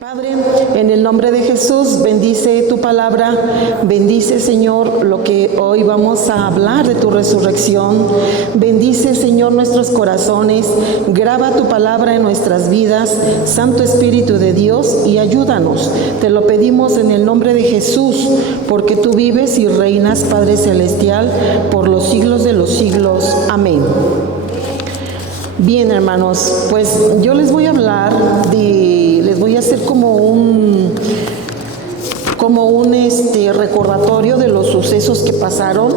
Padre, en el nombre de Jesús, bendice tu palabra, bendice, Señor, lo que hoy vamos a hablar de tu resurrección. Bendice, Señor, nuestros corazones, graba tu palabra en nuestras vidas, Santo Espíritu de Dios, y ayúdanos. Te lo pedimos en el nombre de Jesús, porque tú vives y reinas, Padre Celestial, por los siglos de los siglos. Amén. Bien, hermanos, pues yo les voy a hablar les voy a hacer como un recordatorio de los sucesos que pasaron,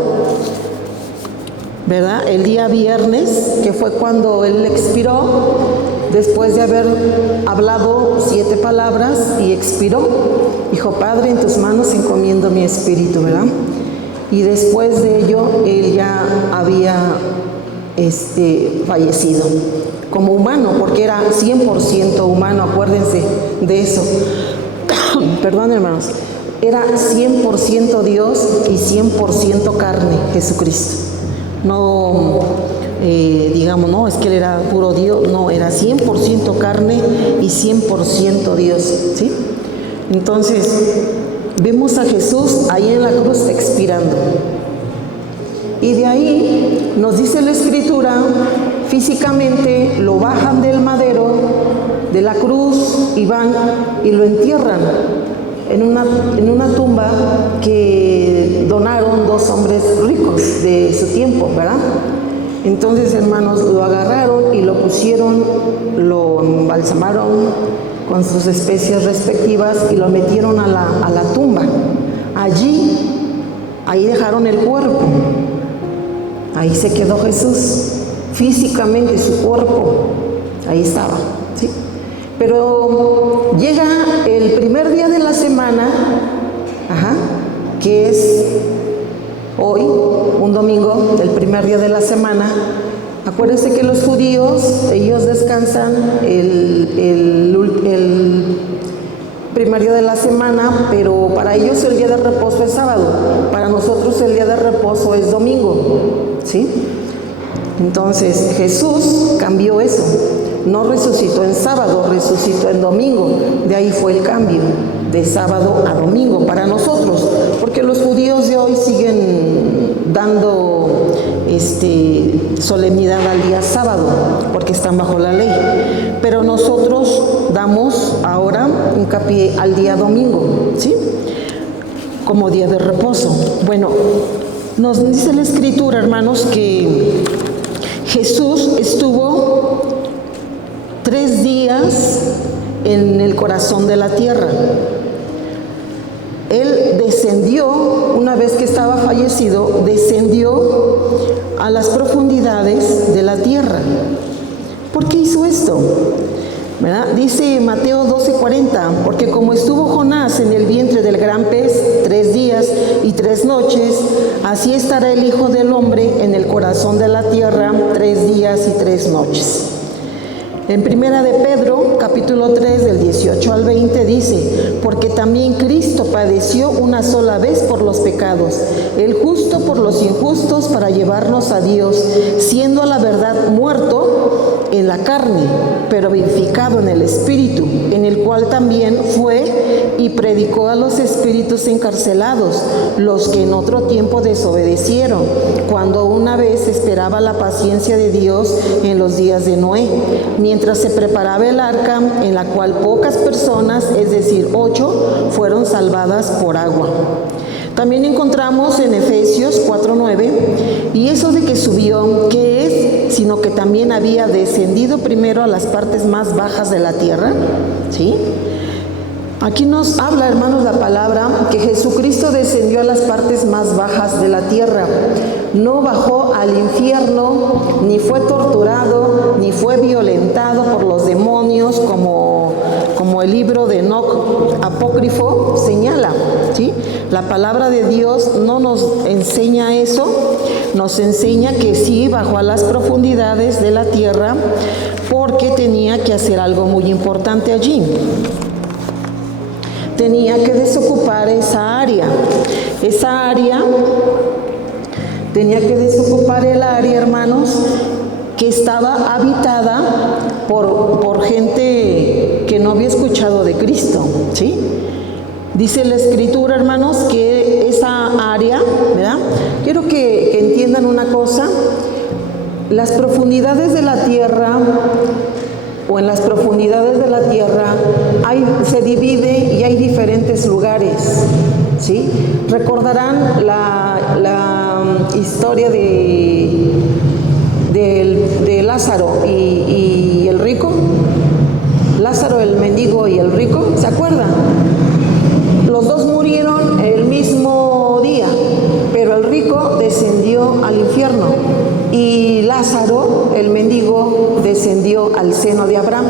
¿verdad? El día viernes, que fue cuando él expiró, después de haber hablado 7 palabras y expiró. Dijo: Padre, en tus manos encomiendo mi espíritu, ¿verdad? Y después de ello, él ya había fallecido como humano, porque era 100% humano, acuérdense de eso. Perdón, hermanos, era 100% Dios y 100% carne, Jesucristo. No digamos, no, es que él era puro Dios, no, era 100% carne y 100% Dios, ¿sí? Entonces, vemos a Jesús ahí en la cruz expirando. Y de ahí nos dice la Escritura, físicamente lo bajan del madero, de la cruz, y van y lo entierran en una tumba que donaron 2 hombres ricos de su tiempo, ¿verdad? Entonces, hermanos, lo agarraron y lo pusieron, lo embalsamaron con sus especias respectivas y lo metieron a la tumba. Ahí dejaron el cuerpo. Ahí se quedó Jesús, físicamente su cuerpo, ahí estaba, ¿sí? Pero llega el primer día de la semana, que es hoy, un domingo, el primer día de la semana. Acuérdense que los judíos, ellos descansan el primer día de la semana, pero para ellos el día de reposo es sábado, para nosotros el día de reposo es domingo, ¿sí? Entonces Jesús cambió eso, no resucitó en sábado, resucitó en domingo. De ahí fue el cambio, de sábado a domingo para nosotros, porque los judíos de hoy siguen dando solemnidad al día sábado, porque están bajo la ley, pero nosotros damos ahora hincapié al día domingo, ¿sí? Como día de reposo. Bueno, nos dice la Escritura, hermanos, que Jesús estuvo 3 días en el corazón de la tierra. Él descendió, una vez que estaba fallecido, descendió a las profundidades de la tierra. ¿Por qué hizo esto? ¿Verdad? Dice Mateo 12:40, porque como estuvo Jonás en el vientre del gran pez 3 días y 3 noches, así estará el Hijo del Hombre en el corazón de la tierra 3 días y 3 noches. En primera de Pedro, capítulo 3, del 18 al 20, dice: porque también Cristo padeció una sola vez por los pecados, el justo por los injustos, para llevarnos a Dios, siendo a la verdad muerto en la carne, pero vivificado en el Espíritu, en el cual también fue y predicó a los espíritus encarcelados, los que en otro tiempo desobedecieron, cuando una vez esperaba la paciencia de Dios en los días de Noé, mientras se preparaba el arca, en la cual pocas personas, es decir, 8, fueron salvadas por agua. También encontramos en Efesios 4:9, y eso de que subió, ¿qué es? Sino que también había descendido primero a las partes más bajas de la tierra, ¿sí? Aquí nos habla, hermanos, la palabra que Jesucristo descendió a las partes más bajas de la tierra. No bajó al infierno, ni fue torturado, ni fue violentado por los demonios, como el libro de Enoc apócrifo señala, ¿sí? La palabra de Dios no nos enseña eso, nos enseña que sí bajó a las profundidades de la tierra, porque tenía que hacer algo muy importante allí. Tenía que desocupar esa área. Tenía que desocupar el área, hermanos, que estaba habitada por gente que no había escuchado de Cristo, ¿sí? Dice la Escritura, hermanos, que esa área, ¿verdad? Quiero que entiendan una cosa. Las profundidades de la tierra, o en las profundidades de la tierra, se divide y hay diferentes lugares, ¿sí? Recordarán la historia de Lázaro y el rico. Lázaro, el mendigo, y el rico, ¿se acuerdan? Los dos murieron el mismo día, pero el rico descendió al infierno y Lázaro, el mendigo, descendió al seno de Abraham.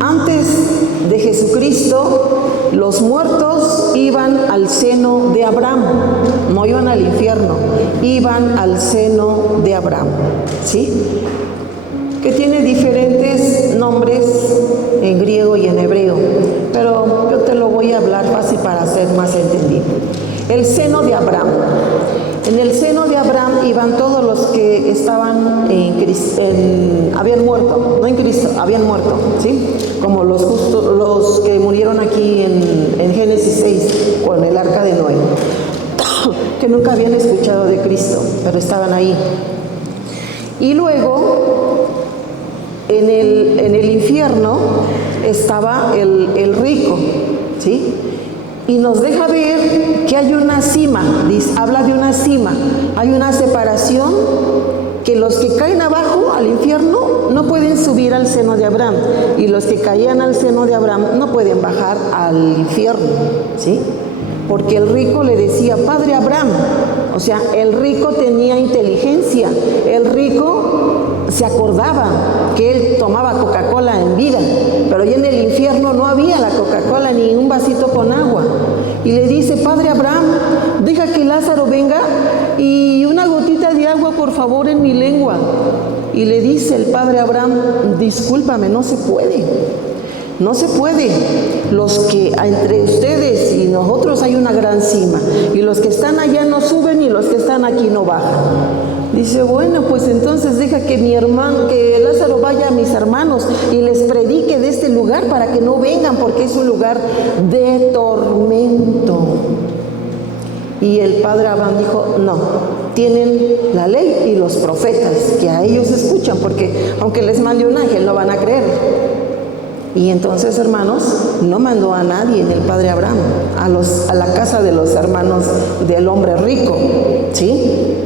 Antes de Jesucristo, los muertos iban al seno de Abraham, no iban al infierno, iban al seno de Abraham, ¿sí? Que tiene diferentes nombres en griego y en hebreo, pero yo te lo voy a hablar fácil para hacer más entendido. El seno de Abraham. En el seno de Abraham iban todos los que estaban habían muerto, no en Cristo, habían muerto, ¿sí? Como los que murieron aquí en Génesis 6 con el arca de Noé, que nunca habían escuchado de Cristo, pero estaban ahí. Y luego en el infierno estaba el rico, ¿sí? Y nos deja ver que hay una cima, habla de una cima, hay una separación, que los que caen abajo al infierno no pueden subir al seno de Abraham, y los que caían al seno de Abraham no pueden bajar al infierno, ¿sí? Porque el rico le decía, Padre Abraham, o sea, el rico tenía inteligencia, el rico se acordaba que él tomaba Coca-Cola en vida, pero ya en el infierno no había la Coca-Cola ni un vasito con agua. Y le dice, Padre Abraham, deja que Lázaro venga y una gotita de agua, por favor, en mi lengua. Y le dice el Padre Abraham, discúlpame, no se puede. No se puede. Los que entre ustedes y nosotros hay una gran cima, y los que están allá no suben y los que están aquí no bajan. Dice, bueno, pues entonces deja que que Lázaro vaya a mis hermanos y les predique de este lugar para que no vengan, porque es un lugar de tormento. Y el Padre Abraham dijo, no, tienen la ley y los profetas, que a ellos escuchan, porque aunque les mande un ángel no van a creer. Y entonces, hermanos, no mandó a nadie en el Padre Abraham, a la casa de los hermanos del hombre rico, ¿sí?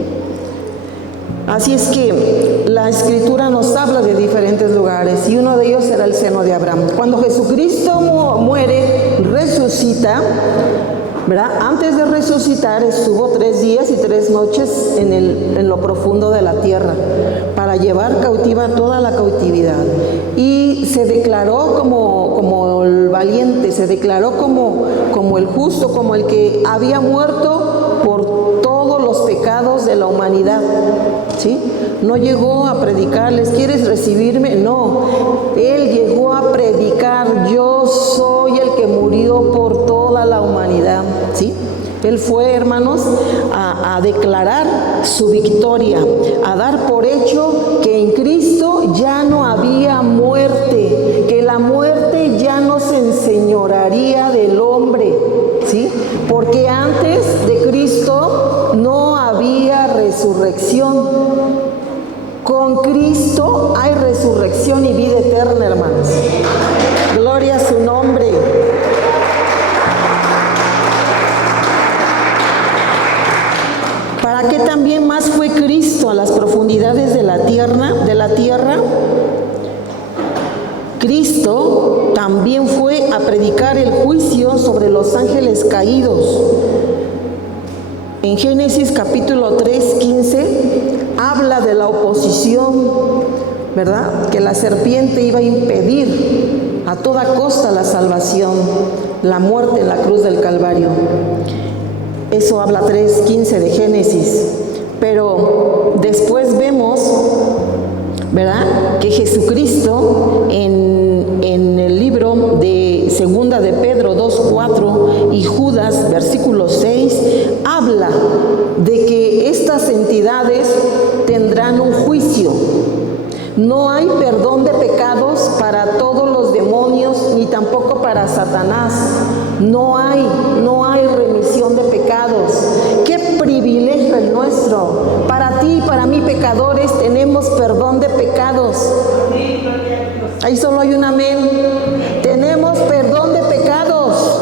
Así es que la Escritura nos habla de diferentes lugares, y uno de ellos era el seno de Abraham. Cuando Jesucristo muere, resucita, ¿verdad? Antes de resucitar estuvo 3 días y 3 noches en lo profundo de la tierra para llevar cautiva toda la cautividad, y se declaró como el valiente, se declaró como el justo, como el que había muerto por todos los pecados de la humanidad, ¿sí? No llegó a predicarles, ¿quieres recibirme? No, él llegó a predicar, yo soy el que murió por toda la humanidad, ¿sí? Él fue, hermanos, a declarar su victoria, a dar por hecho que en Cristo ya no había muerte, que la muerte ya no se enseñorearía del hombre, ¿sí? Porque antes de Cristo no había resurrección. Con Cristo hay resurrección y vida eterna, hermanos. Gloria a su nombre. ¿Para qué también más fue Cristo a las profundidades de la tierra? Cristo también fue a predicar el juicio sobre los ángeles caídos. En Génesis capítulo 3, 15, habla de la oposición, ¿verdad? Que la serpiente iba a impedir a toda costa la salvación, la muerte en la cruz del Calvario. Eso habla 3:15 de Génesis. Pero después vemos, ¿verdad?, que Jesucristo en el libro de Segunda de Pedro 2:4 y Judas versículo 6 habla de que estas entidades tendrán un juicio, No hay perdón de pecados para todos los demonios, ni tampoco para Satanás. No hay remisión de pecados. ¡Qué privilegio el nuestro! Para ti y para mí, pecadores, tenemos perdón de pecados. Ahí solo hay un amén. Tenemos perdón de pecados.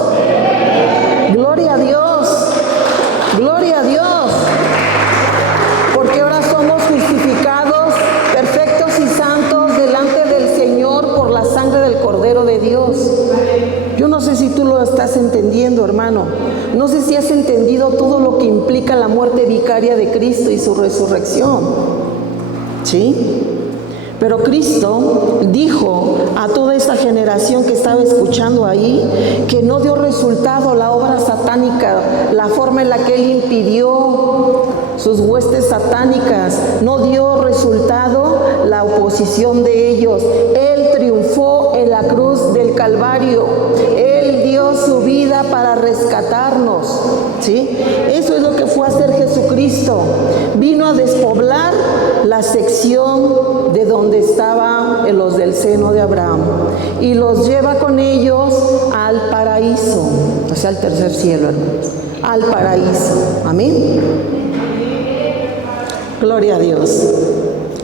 Gloria a Dios. Gloria a Dios. Porque ahora somos justificados, perfectos y santos delante del Señor por la sangre del Cordero de Dios. Yo no sé si tú lo estás entendiendo, hermano. No sé si has entendido todo lo que implica la muerte vicaria de Cristo y su resurrección. ¿Sí? Pero Cristo dijo a toda esa generación que estaba escuchando ahí que no dio resultado la obra satánica, la forma en la que Él impidió sus huestes satánicas, no dio resultado la oposición de ellos. Él triunfó en la cruz del Calvario. Él dio su vida para rescatarnos, ¿sí? Eso es lo que fue a hacer Jesucristo. Vino a despoblar la sección de donde estaban los del seno de Abraham y los lleva con ellos al paraíso, o sea, al tercer cielo, hermanos, al paraíso. Amén. Gloria a Dios.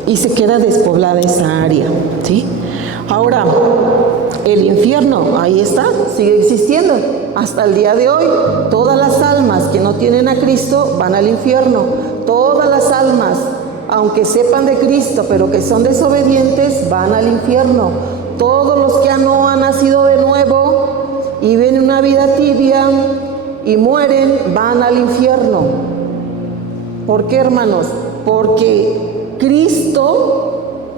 Y se queda despoblada esa área, ¿sí? Ahora, el infierno, ahí está, sigue existiendo. Hasta el día de hoy, todas las almas que no tienen a Cristo van al infierno. Todas las almas, aunque sepan de Cristo, pero que son desobedientes, van al infierno. Todos los que no han nacido de nuevo y ven una vida tibia y mueren, van al infierno. ¿Por qué, hermanos? Porque Cristo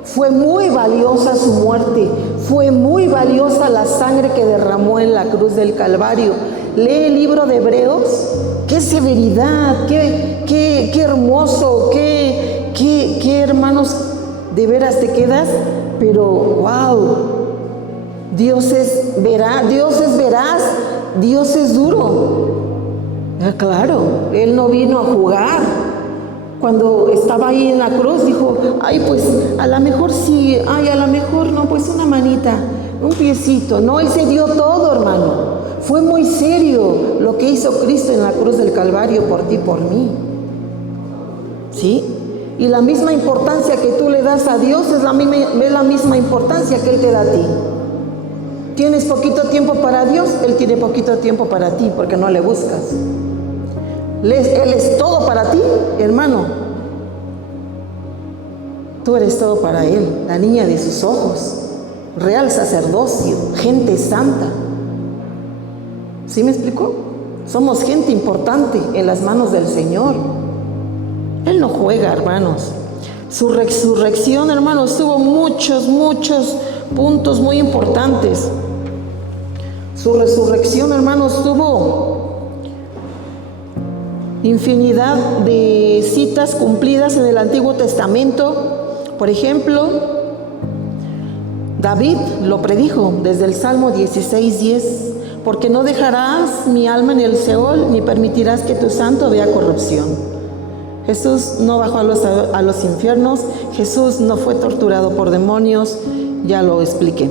fue muy valiosa su muerte, fue muy valiosa la sangre que derramó en la cruz del Calvario. Lee el libro de Hebreos, qué severidad, qué hermoso, qué hermanos, de veras te quedas, pero wow, Dios es veraz, Dios es duro. Claro, Él no vino a jugar. Cuando estaba ahí en la cruz dijo, ay, pues a lo mejor sí, ay, a lo mejor no, pues una manita, un piecito. No, Él se dio todo, hermano. Fue muy serio lo que hizo Cristo en la cruz del Calvario por ti, por mí. ¿Sí? Y la misma importancia que tú le das a Dios es la misma importancia que Él te da a ti. Tienes poquito tiempo para Dios, Él tiene poquito tiempo para ti porque no le buscas. Él es todo para ti, hermano. Tú eres todo para Él, la niña de sus ojos, real sacerdocio, gente santa. ¿Sí me explicó? Somos gente importante en las manos del Señor. Él no juega, hermanos. Su resurrección, hermanos, tuvo muchos puntos muy importantes. Su resurrección, hermanos, tuvo infinidad de citas cumplidas en el Antiguo Testamento. Por ejemplo, David lo predijo desde el Salmo 16:10, porque no dejarás mi alma en el Seol, ni permitirás que tu santo vea corrupción. Jesús no bajó a los infiernos, Jesús no fue torturado por demonios, ya lo expliqué.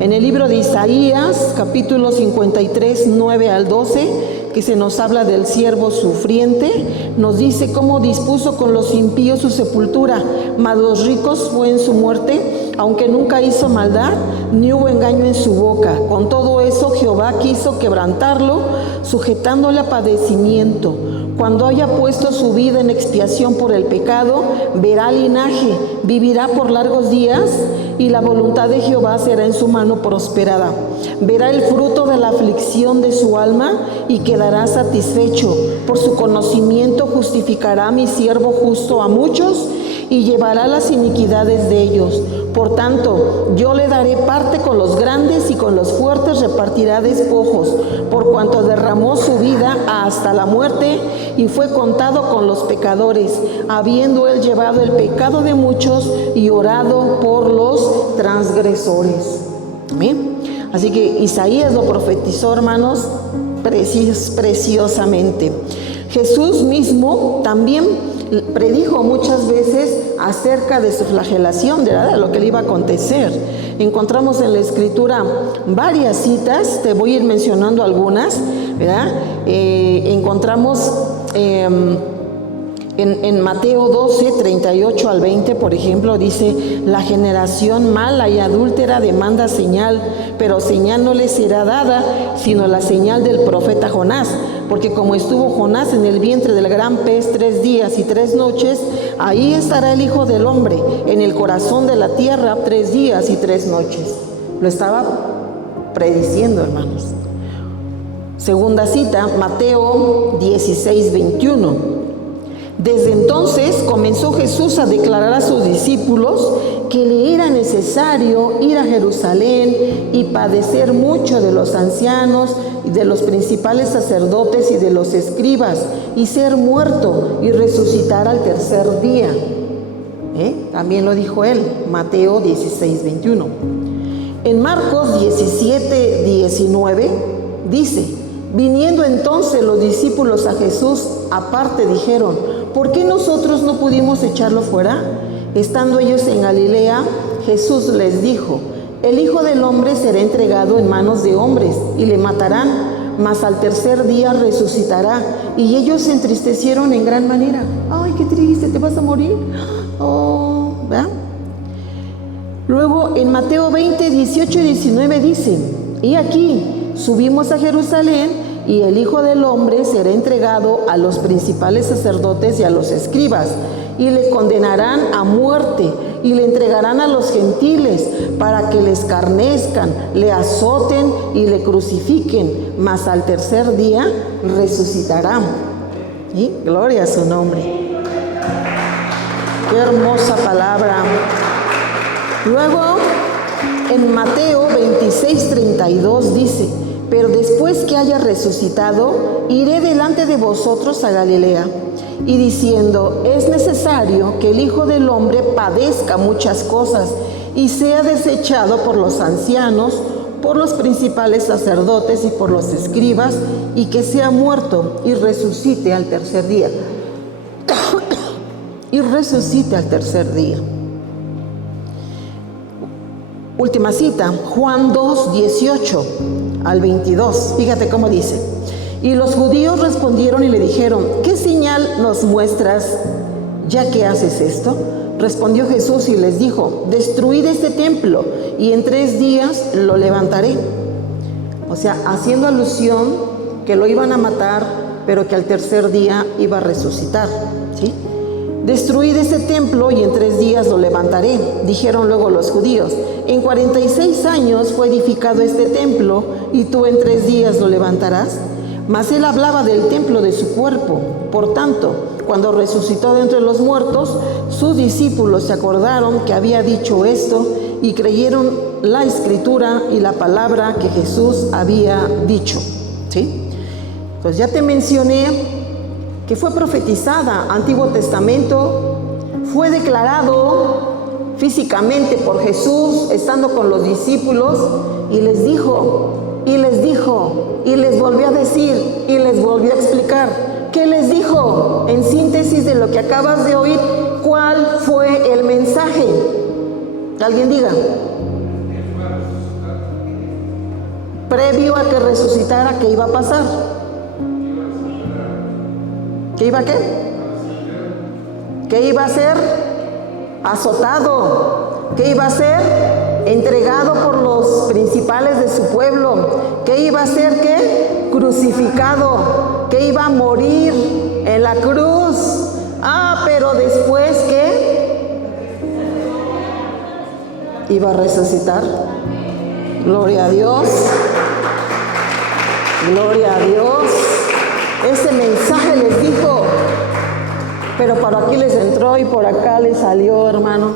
En el libro de Isaías, capítulo 53, 9 al 12, que se nos habla del siervo sufriente, nos dice cómo dispuso con los impíos su sepultura, mas los ricos fue en su muerte, aunque nunca hizo maldad, ni hubo engaño en su boca. Con todo eso Jehová quiso quebrantarlo, sujetándole a padecimiento. Cuando haya puesto su vida en expiación por el pecado, verá linaje, vivirá por largos días, y la voluntad de Jehová será en su mano prosperada. Verá el fruto de la aflicción de su alma y quedará satisfecho. Por su conocimiento justificará mi siervo justo a muchos y llevará las iniquidades de ellos. Por tanto, yo le daré parte con los grandes y con los fuertes repartirá despojos, por cuanto derramó su vida hasta la muerte y fue contado con los pecadores, habiendo él llevado el pecado de muchos y orado por los transgresores. Amén. Así que Isaías lo profetizó, hermanos, preciosamente. Jesús mismo también predijo muchas veces acerca de su flagelación, de lo que le iba a acontecer. Encontramos en la Escritura varias citas, te voy a ir mencionando algunas, ¿verdad? Encontramos en Mateo 12, 38 al 20, por ejemplo, dice: la generación mala y adúltera demanda señal, pero señal no le será dada, sino la señal del profeta Jonás. Porque como estuvo Jonás en el vientre del gran pez 3 días y 3 noches, ahí estará el Hijo del Hombre en el corazón de la tierra 3 días y 3 noches. Lo estaba prediciendo, hermanos. Segunda cita, Mateo 16, 21. Desde entonces comenzó Jesús a declarar a sus discípulos que le era necesario ir a Jerusalén y padecer mucho de los ancianos, de los principales sacerdotes y de los escribas, y ser muerto y resucitar al tercer día. También lo dijo él, Mateo 16, 21. En Marcos 17, 19 dice: viniendo entonces los discípulos a Jesús aparte, dijeron: ¿por qué nosotros no pudimos echarlo fuera? Estando ellos en Galilea, Jesús les dijo: el Hijo del Hombre será entregado en manos de hombres y le matarán, mas al tercer día resucitará. Y ellos se entristecieron en gran manera. Ay, qué triste, ¿te vas a morir? Oh, ¿verdad? Luego en Mateo 20, 18 y 19 dice: y aquí subimos a Jerusalén, y el Hijo del Hombre será entregado a los principales sacerdotes y a los escribas, y le condenarán a muerte, y le entregarán a los gentiles para que le escarnezcan, le azoten y le crucifiquen, mas al tercer día resucitará. Y gloria a su nombre. Qué hermosa palabra. Luego en Mateo 26, 32 dice: pero después que haya resucitado, iré delante de vosotros a Galilea. Y diciendo: es necesario que el Hijo del Hombre padezca muchas cosas y sea desechado por los ancianos, por los principales sacerdotes y por los escribas, y que sea muerto y resucite al tercer día. Y resucite al tercer día. Última cita, Juan 2, 18 al 22. Fíjate cómo dice: y los judíos respondieron y le dijeron: ¿qué señal nos muestras ya que haces esto? Respondió Jesús y les dijo: destruid este templo y en 3 días lo levantaré. O sea, haciendo alusión que lo iban a matar, pero que al tercer día iba a resucitar, ¿sí? Destruid este templo y en 3 días lo levantaré. Dijeron luego los judíos: en 46 años fue edificado este templo, y tú en 3 días lo levantarás. Mas él hablaba del templo de su cuerpo. Por tanto, cuando resucitó de entre los muertos, sus discípulos se acordaron que había dicho esto, y creyeron la escritura y la palabra que Jesús había dicho. ¿Sí? Pues ya te mencioné que fue profetizada, Antiguo Testamento, fue declarado físicamente por Jesús estando con los discípulos, y les dijo, y les volvió a decir, y les volvió a explicar. ¿Qué les dijo? En síntesis de lo que acabas de oír, ¿cuál fue el mensaje? ¿Alguien diga? Previo a que resucitara, ¿qué iba a pasar? ¿Qué iba a qué? ¿Qué iba a ser? Azotado. ¿Qué iba a ser? Entregado por los principales de su pueblo. ¿Qué iba a ser? ¿Qué? Crucificado. ¿Qué iba a morir en la cruz? Pero después, ¿qué? Iba a resucitar. Gloria a Dios. Gloria a Dios. Ese mensaje les dijo, pero por aquí les entró y por acá les salió, hermano.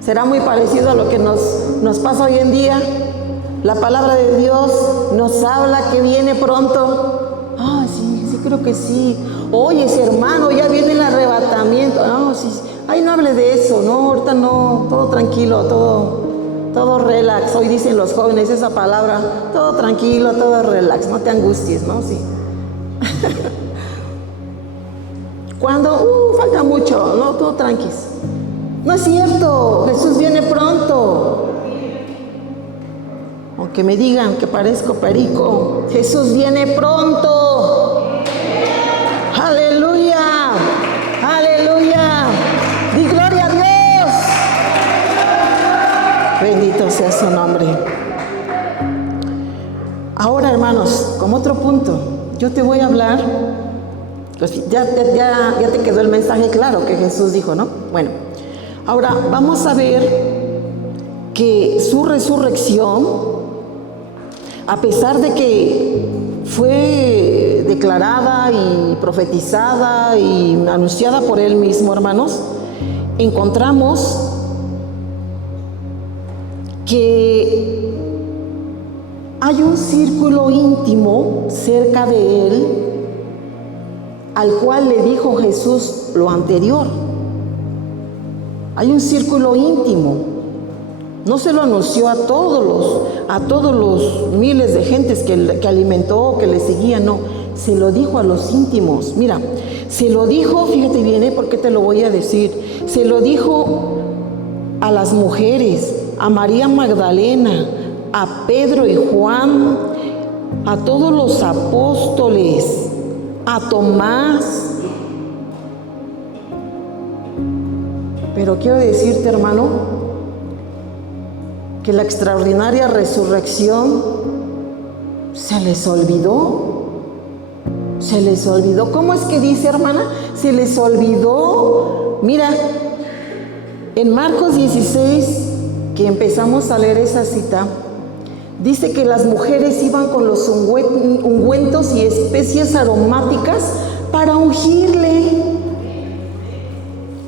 Será muy parecido a lo que nos pasa hoy en día. La palabra de Dios nos habla que viene pronto. Sí, creo que sí. Oye, ese hermano, ya viene el arrebatamiento. No, sí. Ay, no hable de eso, no, ahorita no, todo tranquilo, todo relax. Hoy dicen los jóvenes esa palabra, todo tranquilo, todo relax, no te angusties, ¿no? Sí. Cuando, falta mucho, no, tú tranquis. No es cierto, Jesús viene pronto. Aunque me digan que parezco perico, Jesús viene pronto. Aleluya, aleluya. Di gloria a Dios. Bendito sea su nombre. Ahora, hermanos, como otro punto, yo te voy a hablar, pues ya te quedó el mensaje claro que Jesús dijo, ¿no? Bueno, ahora vamos a ver que su resurrección, a pesar de que fue declarada y profetizada y anunciada por él mismo, hermanos, encontramos que hay un círculo íntimo cerca de él al cual le dijo Jesús lo anterior. Hay un círculo íntimo. No se lo anunció a todos los miles de gentes que alimentó, que le seguían, no. Se lo dijo a los íntimos. Mira, se lo dijo, fíjate bien, porque te lo voy a decir. Se lo dijo a las mujeres, a María Magdalena, a Pedro y Juan, a todos los apóstoles, a Tomás. Pero quiero decirte, hermano, que la extraordinaria resurrección se les olvidó. Se les olvidó. ¿Cómo es que dice, hermana? Se les olvidó. Mira, en Marcos 16, que empezamos a leer esa cita, dice que las mujeres iban con los ungüentos y especies aromáticas para ungirle.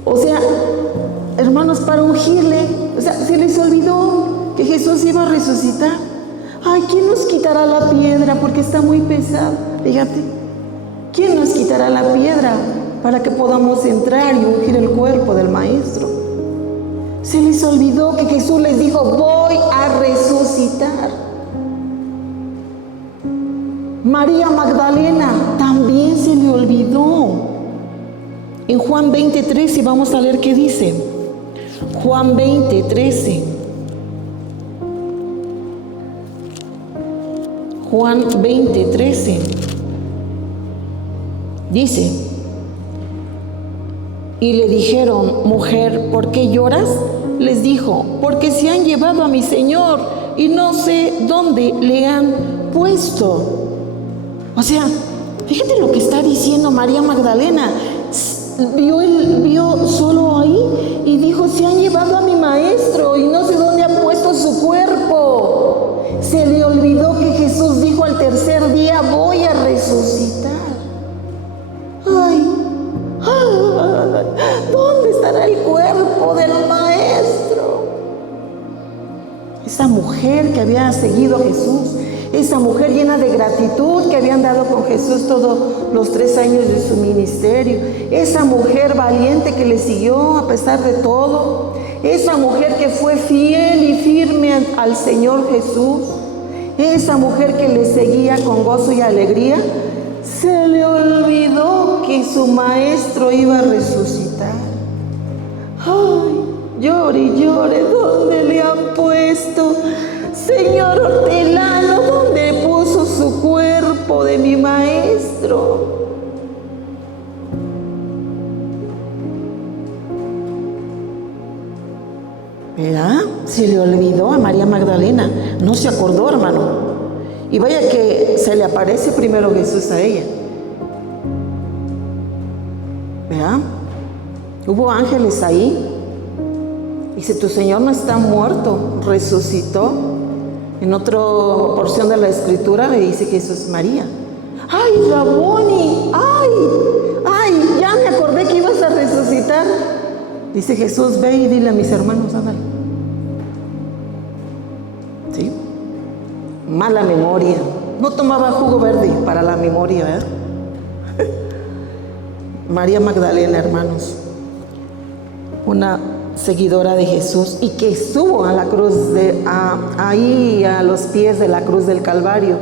O sea, hermanos, para ungirle. O sea, se les olvidó que Jesús iba a resucitar. Ay, ¿quién nos quitará la piedra? Porque está muy pesada. Fíjate, ¿quién nos quitará la piedra para que podamos entrar y ungir el cuerpo del Maestro? Se les olvidó que Jesús les dijo, voy a resucitar. María Magdalena también se le olvidó. En Juan 20:13 vamos a leer qué dice. Juan 20:13. Juan 20:13. Dice, y le dijeron, mujer, ¿por qué lloras? Les dijo, porque se han llevado a mi Señor y no sé dónde le han puesto. O sea, fíjate lo que está diciendo María Magdalena. Vio solo ahí y dijo, se han llevado a mi Maestro y no sé dónde han puesto su cuerpo. Se le olvidó que Jesús dijo al tercer día, voy a resucitar. Ay, ¿dónde estará el cuerpo del Maestro? Esa mujer que había seguido a Jesús, esa mujer llena de gratitud que había andado con Jesús todos los 3 años de su ministerio, esa mujer valiente que le siguió a pesar de todo, esa mujer que fue fiel y firme al Señor Jesús, esa mujer que le seguía con gozo y alegría, se le olvidó que su Maestro iba a resucitar. Ay, llore y llore, ¿dónde le han puesto? Señor hortelano, ¿dónde puso su cuerpo de mi Maestro? ¿Verdad? Se le olvidó a María Magdalena, no se acordó, hermano. Y vaya que se le aparece primero Jesús a ella. ¿Verdad? Hubo ángeles ahí. Dice, tu Señor no está muerto, resucitó. En otra porción de la Escritura le dice Jesús, María. ¡Ay, Raboni! ¡Ay! Ya me acordé que ibas a resucitar. Dice Jesús, ve y dile a mis hermanos, ándale. ¿Sí? Mala memoria. No tomaba jugo verde para la memoria, ¿verdad? María Magdalena, hermanos, una seguidora de Jesús y que estuvo a la cruz ahí a los pies de la cruz del Calvario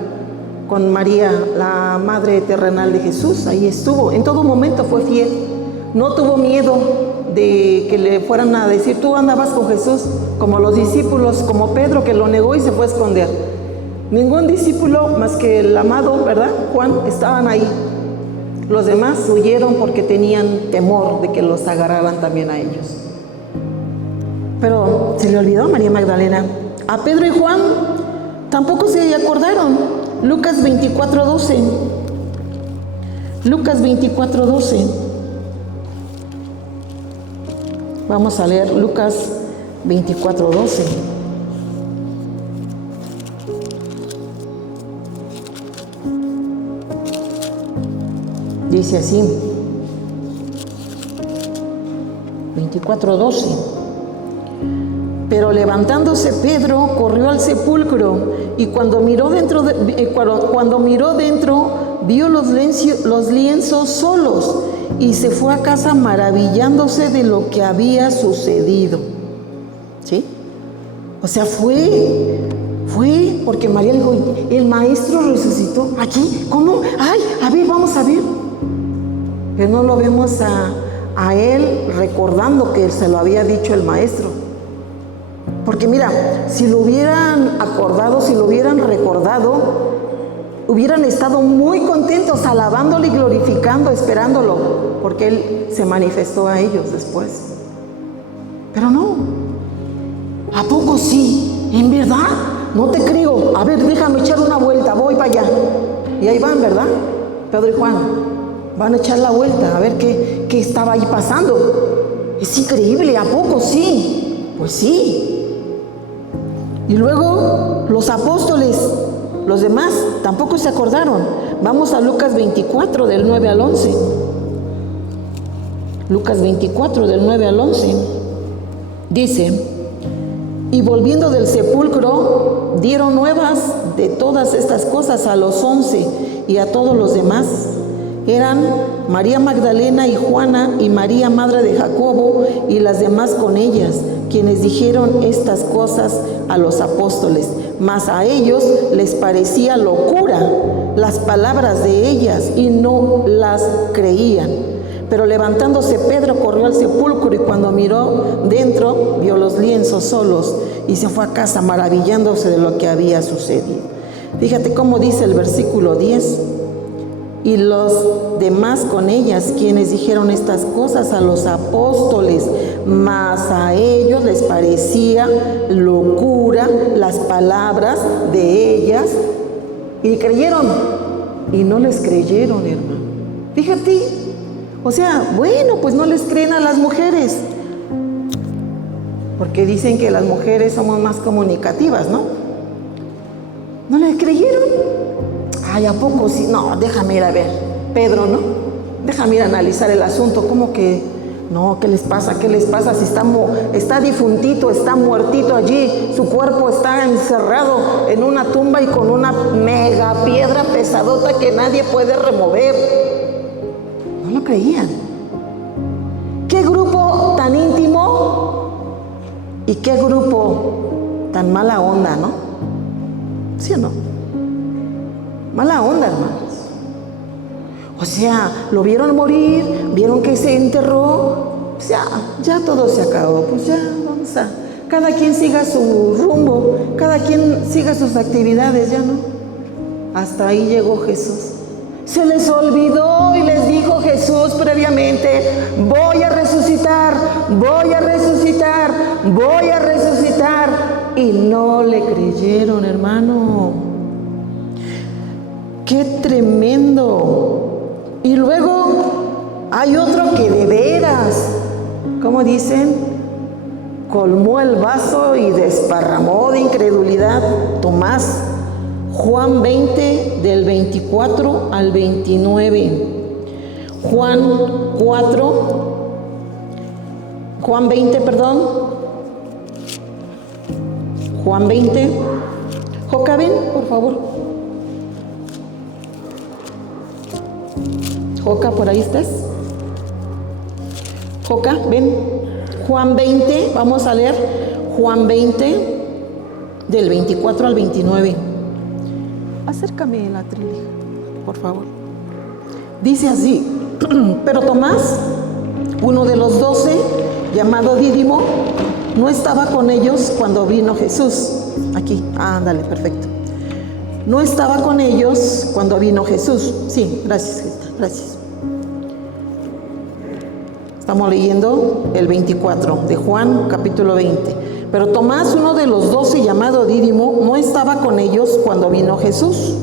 con María, la madre terrenal de Jesús. Ahí estuvo, en todo momento fue fiel. no tuvo miedo de que le fueran a decir, tú andabas con Jesús, como los discípulos, como Pedro, que lo negó y se fue a esconder. Ningún discípulo más que el amado, ¿verdad? Juan, estaban ahí. Los demás huyeron porque tenían temor de que los agarraran también a ellos. Pero se le olvidó a María Magdalena. A Pedro y Juan tampoco se acordaron. Lucas 24:12. Lucas 24:12. Vamos a leer Lucas 24:12. Dice así, 24:12. Pero levantándose Pedro corrió al sepulcro y cuando miró dentro, vio los lienzos solos y se fue a casa maravillándose de lo que había sucedido. ¿Sí? O sea, fue porque María le dijo, el maestro resucitó. ¿Aquí? ¿Cómo? Ay, a ver, vamos a ver. Pero no lo vemos a él recordando que se lo había dicho el maestro. Porque mira, si lo hubieran acordado, si lo hubieran recordado, hubieran estado muy contentos, alabándolo y glorificando, esperándolo, porque él se manifestó a ellos después. Pero no. ¿A poco sí? ¿En verdad? No te creo. A ver, déjame echar una vuelta, voy para allá. Y ahí van, ¿verdad? Pedro y Juan van a echar la vuelta, a ver qué estaba ahí pasando. Es increíble, ¿a poco sí? Pues sí. Y luego los apóstoles, los demás, tampoco se acordaron. Vamos a Lucas 24, del 9 al 11. Lucas 24, del 9 al 11. Dice, y volviendo del sepulcro, dieron nuevas de todas estas cosas a los 11 y a todos los demás. Eran María Magdalena y Juana y María, madre de Jacobo, y las demás con ellas, quienes dijeron estas cosas a los apóstoles. Mas a ellos les parecía locura las palabras de ellas y no las creían. Pero levantándose Pedro corrió al sepulcro y cuando miró dentro vio los lienzos solos y se fue a casa maravillándose de lo que había sucedido. Fíjate cómo dice el versículo 10. Y los demás con ellas, quienes dijeron estas cosas a los apóstoles, mas a ellos les parecía locura las palabras de ellas, y creyeron, y no les creyeron, hermano. Fíjate, o sea, bueno, pues no les creen a las mujeres, porque dicen que las mujeres somos más comunicativas, ¿no? ¿No les creyeron? Ay, ¿a poco sí? No, déjame ir a ver. Pedro, ¿no? Déjame ir a analizar el asunto. ¿Cómo que? No, ¿qué les pasa? ¿Qué les pasa? Si está difuntito, está muertito allí. Su cuerpo está encerrado en una tumba y con una mega piedra pesadota que nadie puede remover. No lo creían. ¿Qué grupo tan íntimo? ¿Y qué grupo tan mala onda, no? ¿Sí o no? Mala onda, hermanos. O sea, lo vieron morir, vieron que se enterró. O sea, ya todo se acabó. Pues ya, vamos a... Cada quien siga su rumbo, cada quien siga sus actividades, ya no. Hasta ahí llegó Jesús. Se les olvidó y les dijo Jesús previamente, voy a resucitar, voy a resucitar, voy a resucitar. Y no le creyeron, hermano. ¡Qué tremendo! Y luego hay otro que de veras, ¿cómo dicen? Colmó el vaso y desparramó de incredulidad. Tomás, Juan 20, del 24 al 29. Juan 20, perdón. Juan 20. Joca, ven, por favor. Joca, por ahí estás. Joca, ven. Juan 20, vamos a leer Juan 20, del 24 al 29. Acércame la trilija, por favor. Dice así, pero Tomás, Uno de los 12, llamado Dídimo, no estaba con ellos cuando vino Jesús. Aquí, ándale, perfecto. No estaba con ellos cuando vino Jesús. Sí, gracias, gracias. Estamos leyendo el 24 de Juan, capítulo 20. Pero Tomás, uno de los 12, llamado Dídimo, no estaba con ellos cuando vino Jesús.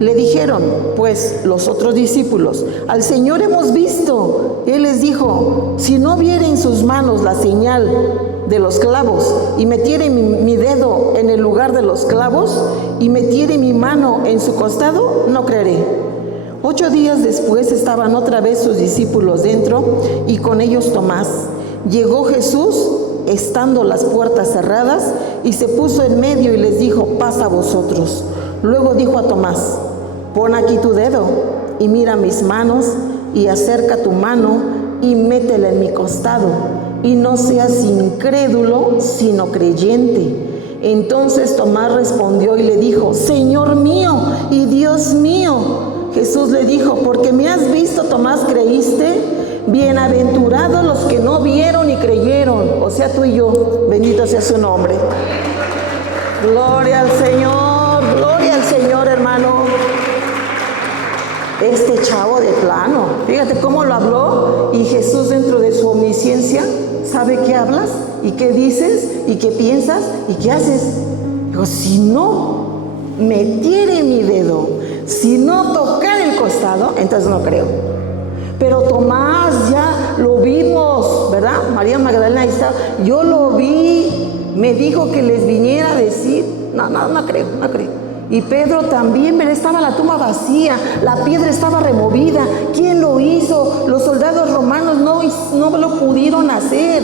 Le dijeron, pues, los otros discípulos, al Señor hemos visto. Él les dijo, si no viere en sus manos la señal de los clavos, y metiere mi dedo en el lugar de los clavos, y metiere mi mano en su costado, no creeré. 8 días después estaban otra vez sus discípulos dentro, y con ellos Tomás. Llegó Jesús, estando las puertas cerradas, y se puso en medio y les dijo, paz a vosotros. Luego dijo a Tomás, pon aquí tu dedo y mira mis manos, y acerca tu mano y métela en mi costado, y no seas incrédulo, sino creyente. Entonces Tomás respondió y le dijo, Señor mío y Dios mío. Jesús le dijo, porque me has visto, Tomás, creíste. Bienaventurados los que no vieron y creyeron. O sea, tú y yo, bendito sea su nombre. Gloria al Señor, hermano. Este chavo de plano, fíjate cómo lo habló, y Jesús, dentro de su omnisciencia, sabe qué hablas y qué dices y qué piensas y qué haces. Digo, si no metiere mi dedo, si no tocar el costado, entonces no creo. Pero Tomás, ya lo vimos, ¿verdad? María Magdalena ahí está, yo lo vi, me dijo que les viniera a decir, no creo. Y Pedro también, pero estaba la tumba vacía, la piedra estaba removida. ¿Quién lo hizo? Los soldados romanos no lo pudieron hacer.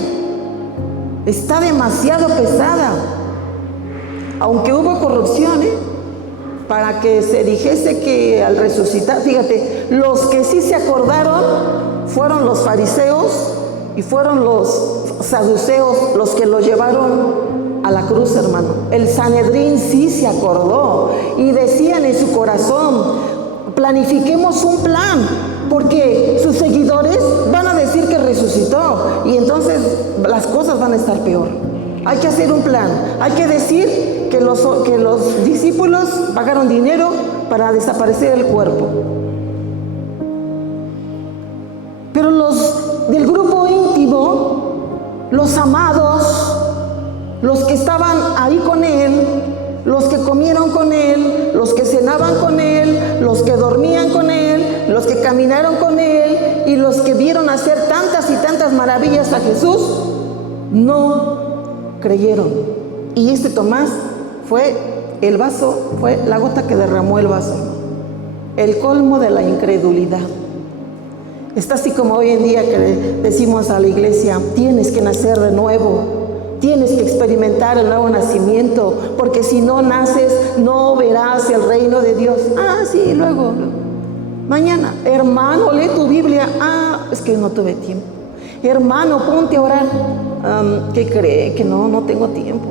Está demasiado pesada. Aunque hubo corrupción, para que se dijese que al resucitar, fíjate, los que sí se acordaron fueron los fariseos y fueron los saduceos los que lo llevaron a la cruz, hermano. El Sanedrín sí se acordó y decían en su corazón, planifiquemos un plan, porque sus seguidores van a decir que resucitó y entonces las cosas van a estar peor. Hay que hacer un plan, hay que decir que los discípulos pagaron dinero para desaparecer el cuerpo. Pero los del grupo íntimo, los amados, los que estaban ahí con él, los que comieron con él, los que cenaban con él, los que dormían con él, los que caminaron con él y los que vieron hacer tantas y tantas maravillas a Jesús, no creyeron. Y este Tomás fue la gota que derramó el vaso, el colmo de la incredulidad. Está así como hoy en día que decimos a la iglesia, tienes que nacer de nuevo. Tienes que experimentar el nuevo nacimiento, porque si no naces, no verás el reino de Dios. Sí, luego, mañana, hermano, lee tu Biblia. Es que no tuve tiempo. Hermano, ponte a orar. ¿Qué cree? Que no tengo tiempo.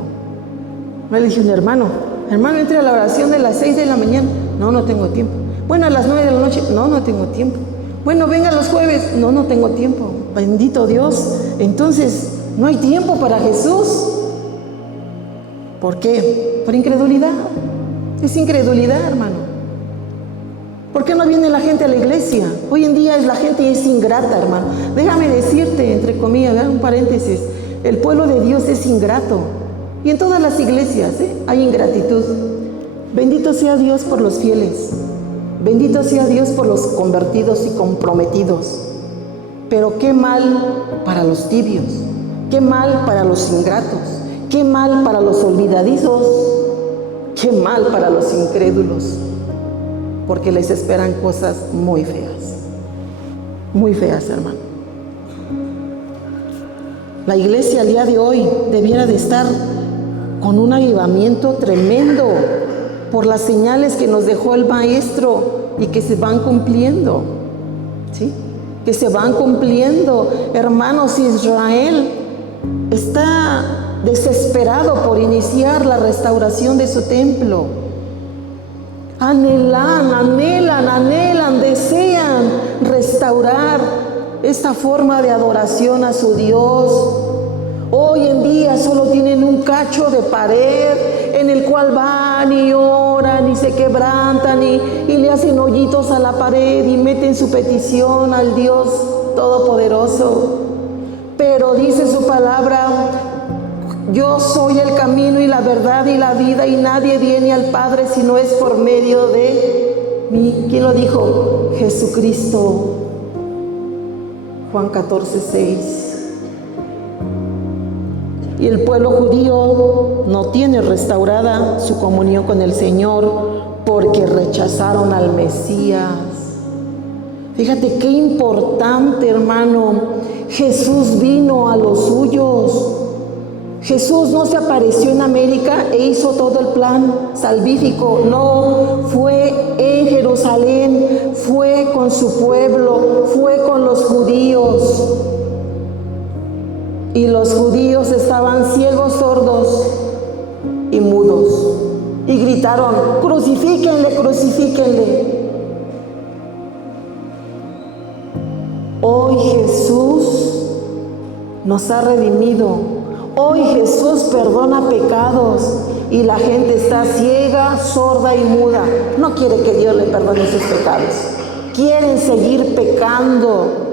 Me le dije, hermano, entre a la oración de las 6 de la mañana. No tengo tiempo. Bueno, a las 9 de la noche. No tengo tiempo. Bueno, venga los jueves. No tengo tiempo. Bendito Dios. Entonces, no hay tiempo para Jesús. ¿Por qué? Por incredulidad. Es incredulidad, hermano. ¿Por qué no viene la gente a la iglesia? Hoy en día la gente es ingrata, hermano. Déjame decirte, entre comillas, un paréntesis, el pueblo de Dios es ingrato. Y en todas las iglesias hay ingratitud. Bendito sea Dios por los fieles. Bendito sea Dios por los convertidos y comprometidos. Pero qué mal para los tibios. Qué mal para los ingratos, qué mal para los olvidadizos, qué mal para los incrédulos, porque les esperan cosas muy feas, hermano. La iglesia al día de hoy debiera de estar con un avivamiento tremendo por las señales que nos dejó el Maestro y que se van cumpliendo, ¿sí? Que se van cumpliendo, hermanos. Israel está desesperado por iniciar la restauración de su templo. Anhelan, desean restaurar esta forma de adoración a su Dios. Hoy en día solo tienen un cacho de pared en el cual van y oran y se quebrantan y le hacen hoyitos a la pared y meten su petición al Dios Todopoderoso. Pero dice su palabra: yo soy el camino y la verdad y la vida, y nadie viene al Padre si no es por medio de mí. ¿Quién lo dijo? Jesucristo. Juan 14:6. Y el pueblo judío no tiene restaurada su comunión con el Señor porque rechazaron al Mesías. Fíjate qué importante, hermano. Jesús vino a los suyos. Jesús no se apareció en América e hizo todo el plan salvífico. No, fue en Jerusalén, fue con su pueblo, fue con los judíos. Y los judíos estaban ciegos, sordos y mudos. Y gritaron: crucifíquenle, crucifíquenle. Hoy Jesús nos ha redimido. Hoy Jesús perdona pecados. Y la gente está ciega, sorda y muda. No quiere que Dios le perdone sus pecados. Quieren seguir pecando.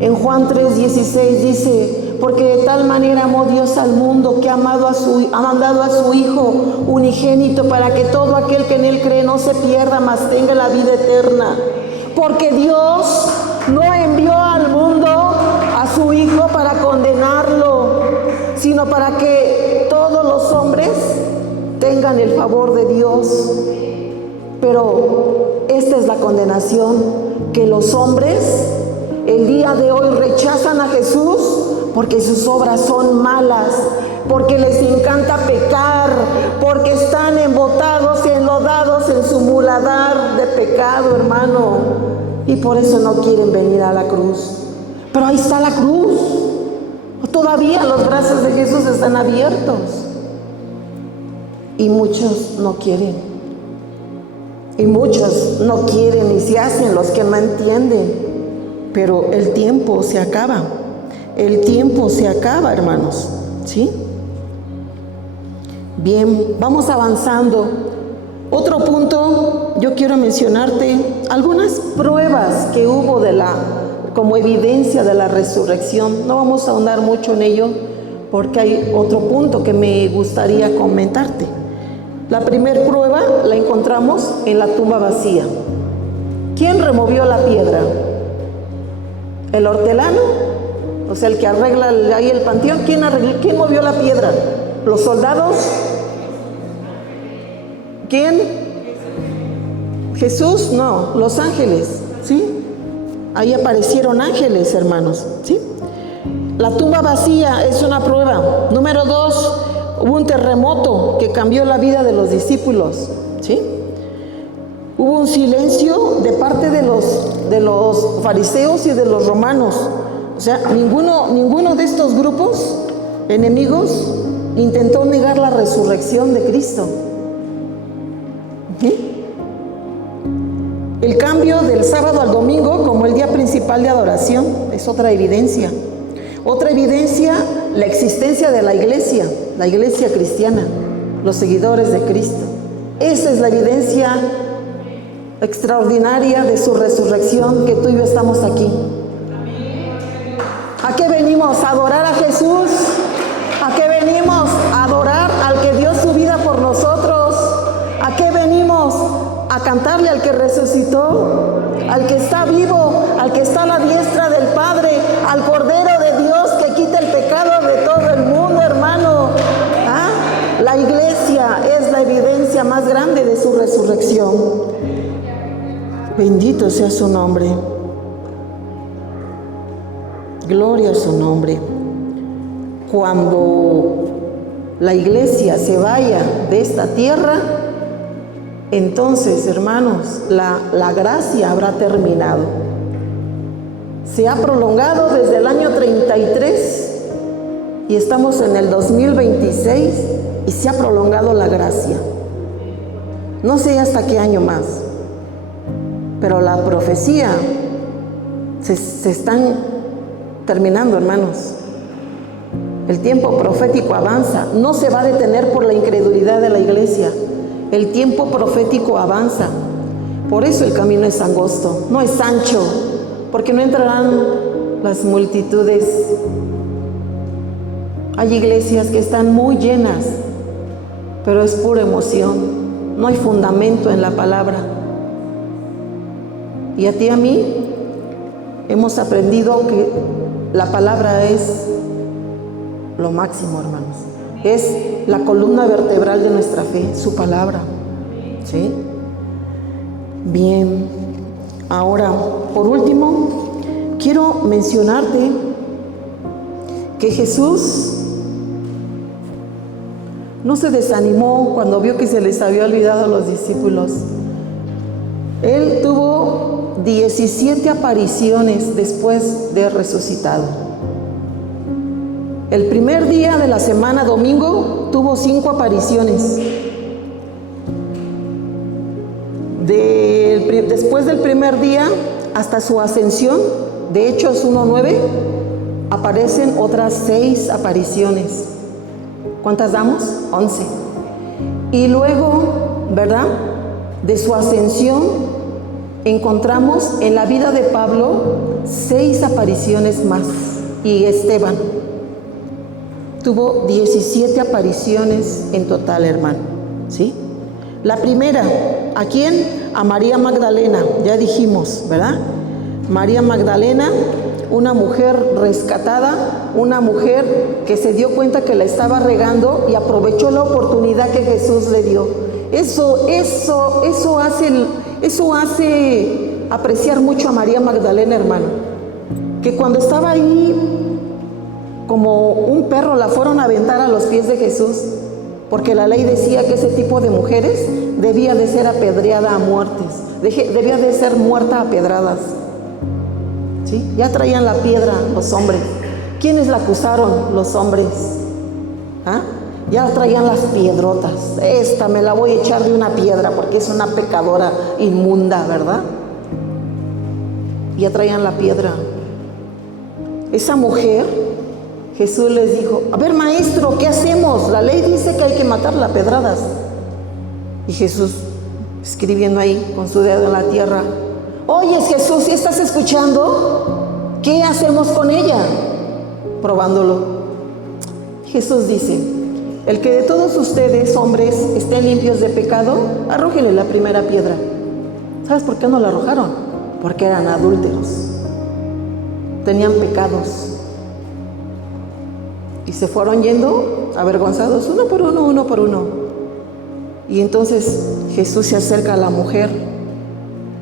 En Juan 3:16 dice: porque de tal manera amó Dios al mundo que ha mandado a su Hijo unigénito para que todo aquel que en Él cree no se pierda, mas tenga la vida eterna. Porque Dios no envió al mundo a su Hijo para condenarlo, sino para que todos los hombres tengan el favor de Dios. Pero esta es la condenación, que los hombres el día de hoy rechazan a Jesús porque sus obras son malas, porque les encanta pecar, porque están embotados y enlodados en su muladar de pecado, hermano, y por eso no quieren venir a la cruz. Pero ahí está la cruz. Todavía los brazos de Jesús están abiertos y muchos no quieren. Y muchos no quieren y se hacen los que no entienden. Pero el tiempo se acaba. El tiempo se acaba, hermanos. ¿Sí? Bien, vamos avanzando. Otro punto, yo quiero mencionarte algunas pruebas que hubo como evidencia de la resurrección. No vamos a ahondar mucho en ello porque hay otro punto que me gustaría comentarte. La primera prueba la encontramos en la tumba vacía. ¿Quién removió la piedra? ¿El hortelano? O sea, el que arregla ahí el panteón. ¿Quién movió la piedra? ¿Los soldados? ¿Quién? Jesús, no, los ángeles, ¿sí? Ahí aparecieron ángeles, hermanos, ¿sí? La tumba vacía es una prueba. Número 2, hubo un terremoto que cambió la vida de los discípulos, ¿sí? Hubo un silencio de parte de los fariseos y de los romanos. O sea, ninguno de estos grupos enemigos intentó negar la resurrección de Cristo. ¿Sí? El cambio del sábado al domingo como el día principal de adoración es otra evidencia. Otra evidencia, la existencia de la iglesia cristiana, los seguidores de Cristo. Esa es la evidencia extraordinaria de su resurrección, que tú y yo estamos aquí. ¿A qué venimos? ¿A adorar a Jesús? ¿A qué venimos? A adorar al que dio su vida por nosotros. ¿A qué venimos? A cantarle al que resucitó, al que está vivo, al que está a la diestra del Padre, al Cordero de Dios que quita el pecado de todo el mundo, hermano. ¿Ah? La iglesia es la evidencia más grande de su resurrección. Bendito sea su nombre. Gloria a su nombre. Cuando la iglesia se vaya de esta tierra, entonces, hermanos, la gracia habrá terminado. Se ha prolongado desde el año 33 y estamos en el 2026 y se ha prolongado la gracia. No sé hasta qué año más, pero la profecía se están terminando, hermanos. El tiempo profético avanza, no se va a detener por la incredulidad de la iglesia. El tiempo profético avanza. Por eso el camino es angosto, no es ancho, porque no entrarán las multitudes. Hay iglesias que están muy llenas, pero es pura emoción, no hay fundamento en la palabra. Y a ti y a mí hemos aprendido que la palabra es lo máximo, hermanos. Es la columna vertebral de nuestra fe, su palabra. ¿Sí? Bien. Ahora, por último, quiero mencionarte que Jesús no se desanimó cuando vio que se les había olvidado a los discípulos. Él tuvo 17 apariciones después de resucitado. El primer día de la semana, domingo, tuvo 5 apariciones. Después del primer día hasta su ascensión, de Hechos 1:9, aparecen otras 6 apariciones. ¿Cuántas damos? 11. Y luego, ¿verdad? De su ascensión, encontramos en la vida de Pablo 6 apariciones más. Y Esteban tuvo 17 apariciones en total, hermano. ¿Sí? La primera, ¿a quién? A María Magdalena, ya dijimos, ¿verdad? María Magdalena, una mujer rescatada, una mujer que se dio cuenta que la estaba regando y aprovechó la oportunidad que Jesús le dio. Eso hace apreciar mucho a María Magdalena, hermano. Que cuando estaba ahí, como un perro, la fueron a aventar a los pies de Jesús, porque la ley decía que ese tipo de mujeres debía de ser apedreada a muertes, debía de ser muerta a pedradas. ¿Sí? Ya traían la piedra los hombres. ¿Quiénes la acusaron? Los hombres. ¿Ah? Ya traían las piedrotas. Esta me la voy a echar de una piedra porque es una pecadora inmunda, ¿verdad? Ya traían la piedra. Esa mujer, Jesús les dijo: a ver, maestro, ¿qué hacemos? La ley dice que hay que matarla a pedradas. Y Jesús, escribiendo ahí con su dedo en la tierra: oye, Jesús, ¿sí estás escuchando? ¿Qué hacemos con ella? Probándolo. Jesús dice: el que de todos ustedes, hombres, estén limpios de pecado, arrójenle la primera piedra. ¿Sabes por qué no la arrojaron? Porque eran adúlteros, tenían pecados. Y se fueron yendo avergonzados, uno por uno. Y entonces Jesús se acerca a la mujer,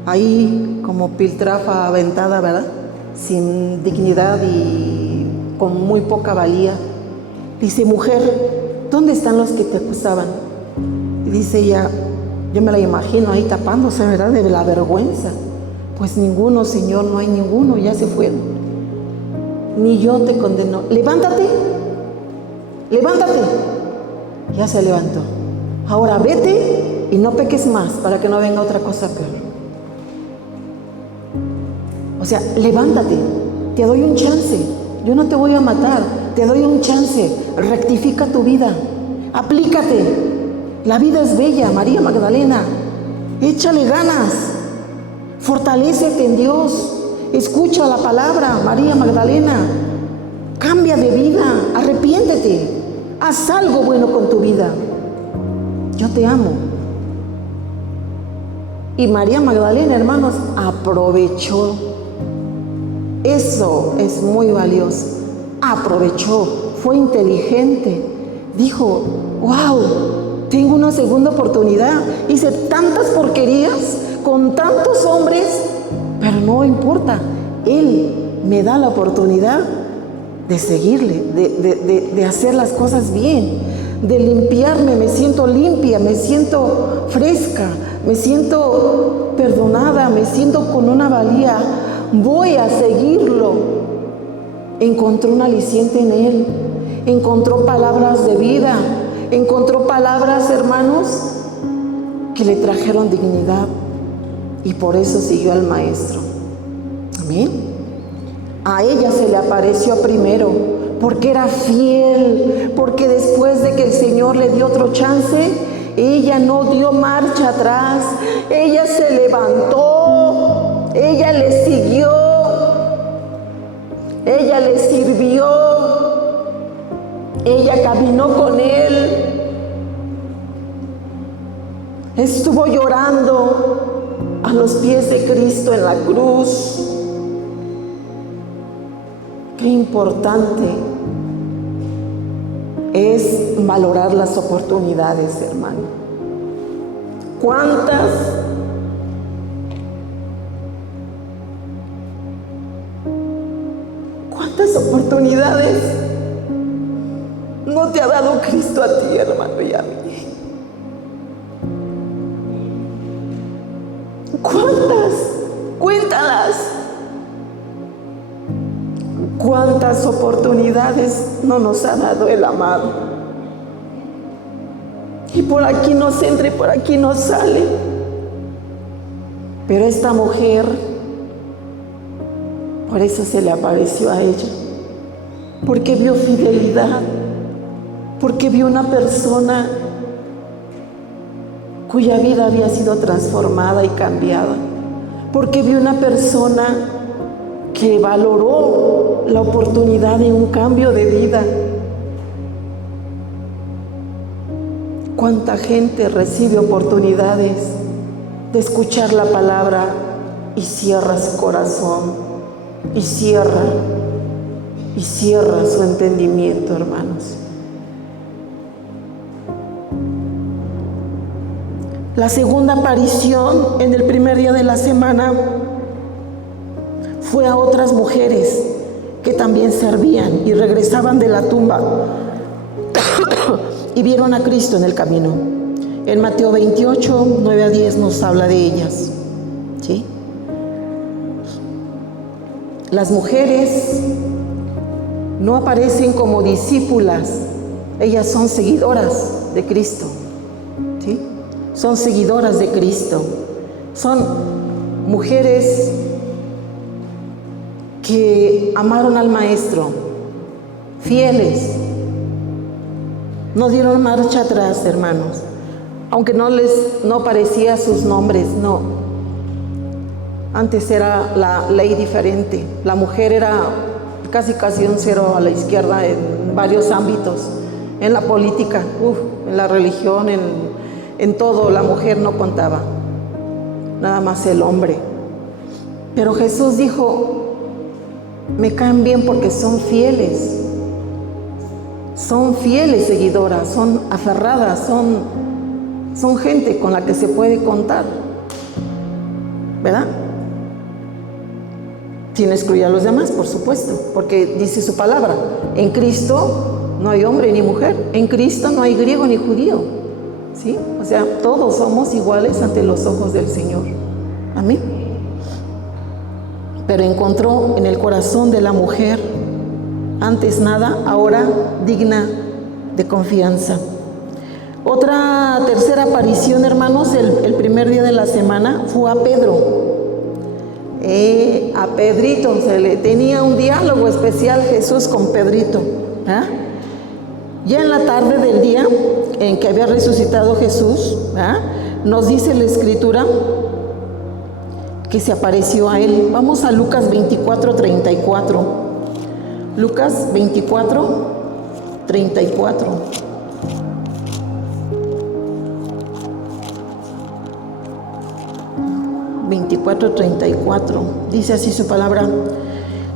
ahí como piltrafa aventada, ¿verdad? Sin dignidad y con muy poca valía. Dice: mujer, ¿dónde están los que te acusaban? Y dice ella, yo me la imagino ahí tapándose, ¿verdad? De la vergüenza. Pues ninguno, Señor, no hay ninguno, ya se fueron. Ni yo te condeno. Levántate. Ya se levantó. Ahora vete y no peques más para que no venga otra cosa peor. O sea, levántate, te doy un chance. Yo no te voy a matar, te doy un chance. Rectifica tu vida, aplícate. La vida es bella, María Magdalena. Échale ganas, fortalécete en Dios. Escucha la palabra, María Magdalena. Cambia de vida, arrepiéntete, haz algo bueno con tu vida. Yo te amo. Y María Magdalena, hermanos, aprovechó. Eso es muy valioso. Aprovechó, fue inteligente. Dijo: wow, tengo una segunda oportunidad. Hice tantas porquerías con tantos hombres, pero no importa. Él me da la oportunidad de seguirle, de hacer las cosas bien, de limpiarme. Me siento limpia, me siento fresca, me siento perdonada, me siento con una valía. Voy a seguirlo. Encontró un aliciente en él, encontró palabras de vida, encontró palabras, hermanos, que le trajeron dignidad, y por eso siguió al maestro. Amén. A ella se le apareció primero, porque era fiel, porque después de que el Señor le dio otro chance, ella no dio marcha atrás, ella se levantó, ella le siguió, ella le sirvió, ella caminó con él, estuvo llorando a los pies de Cristo en la cruz. Qué importante es valorar las oportunidades, hermano. ¿Cuántas oportunidades no te ha dado Cristo a ti, hermano, y a mí? ¿Cuántas? Cuéntalas. ¿Cuántas oportunidades no nos ha dado el amado? Y por aquí nos entra y por aquí nos sale. Pero esta mujer, por eso se le apareció a ella. Porque vio fidelidad. Porque vio una persona cuya vida había sido transformada y cambiada. Porque vio una persona que valoró la oportunidad de un cambio de vida. Cuánta gente recibe oportunidades de escuchar la palabra y cierra su corazón, y cierra su entendimiento, hermanos. La segunda aparición en el primer día de la semana fue a otras mujeres que también servían y regresaban de la tumba y vieron a Cristo en el camino. En Mateo 28, 9 a 10 nos habla de ellas, ¿sí? Las mujeres no aparecen como discípulas, ellas son seguidoras de Cristo, ¿sí? Son seguidoras de Cristo, son mujeres que amaron al Maestro, fieles, no dieron marcha atrás, hermanos, aunque no parecía sus nombres, no. Antes era la ley diferente, la mujer era casi un cero a la izquierda en varios ámbitos, en la política, en la religión, en todo, la mujer no contaba, nada más el hombre. Pero Jesús dijo: me caen bien porque son fieles seguidoras, son aferradas, son gente con la que se puede contar, ¿verdad? Sin excluir a los demás, por supuesto, porque dice su palabra: en Cristo no hay hombre ni mujer, en Cristo no hay griego ni judío, ¿sí? O sea, todos somos iguales ante los ojos del Señor. Amén. Pero encontró en el corazón de la mujer, antes nada, ahora digna de confianza. Otra tercera aparición, hermanos, el primer día de la semana fue a Pedro. A Pedrito tenía un diálogo especial Jesús con Pedrito. Ya en la tarde del día en que había resucitado Jesús, nos dice la Escritura que se apareció a él. Vamos a Lucas 24, 34. Lucas 24, 34. Dice así su palabra,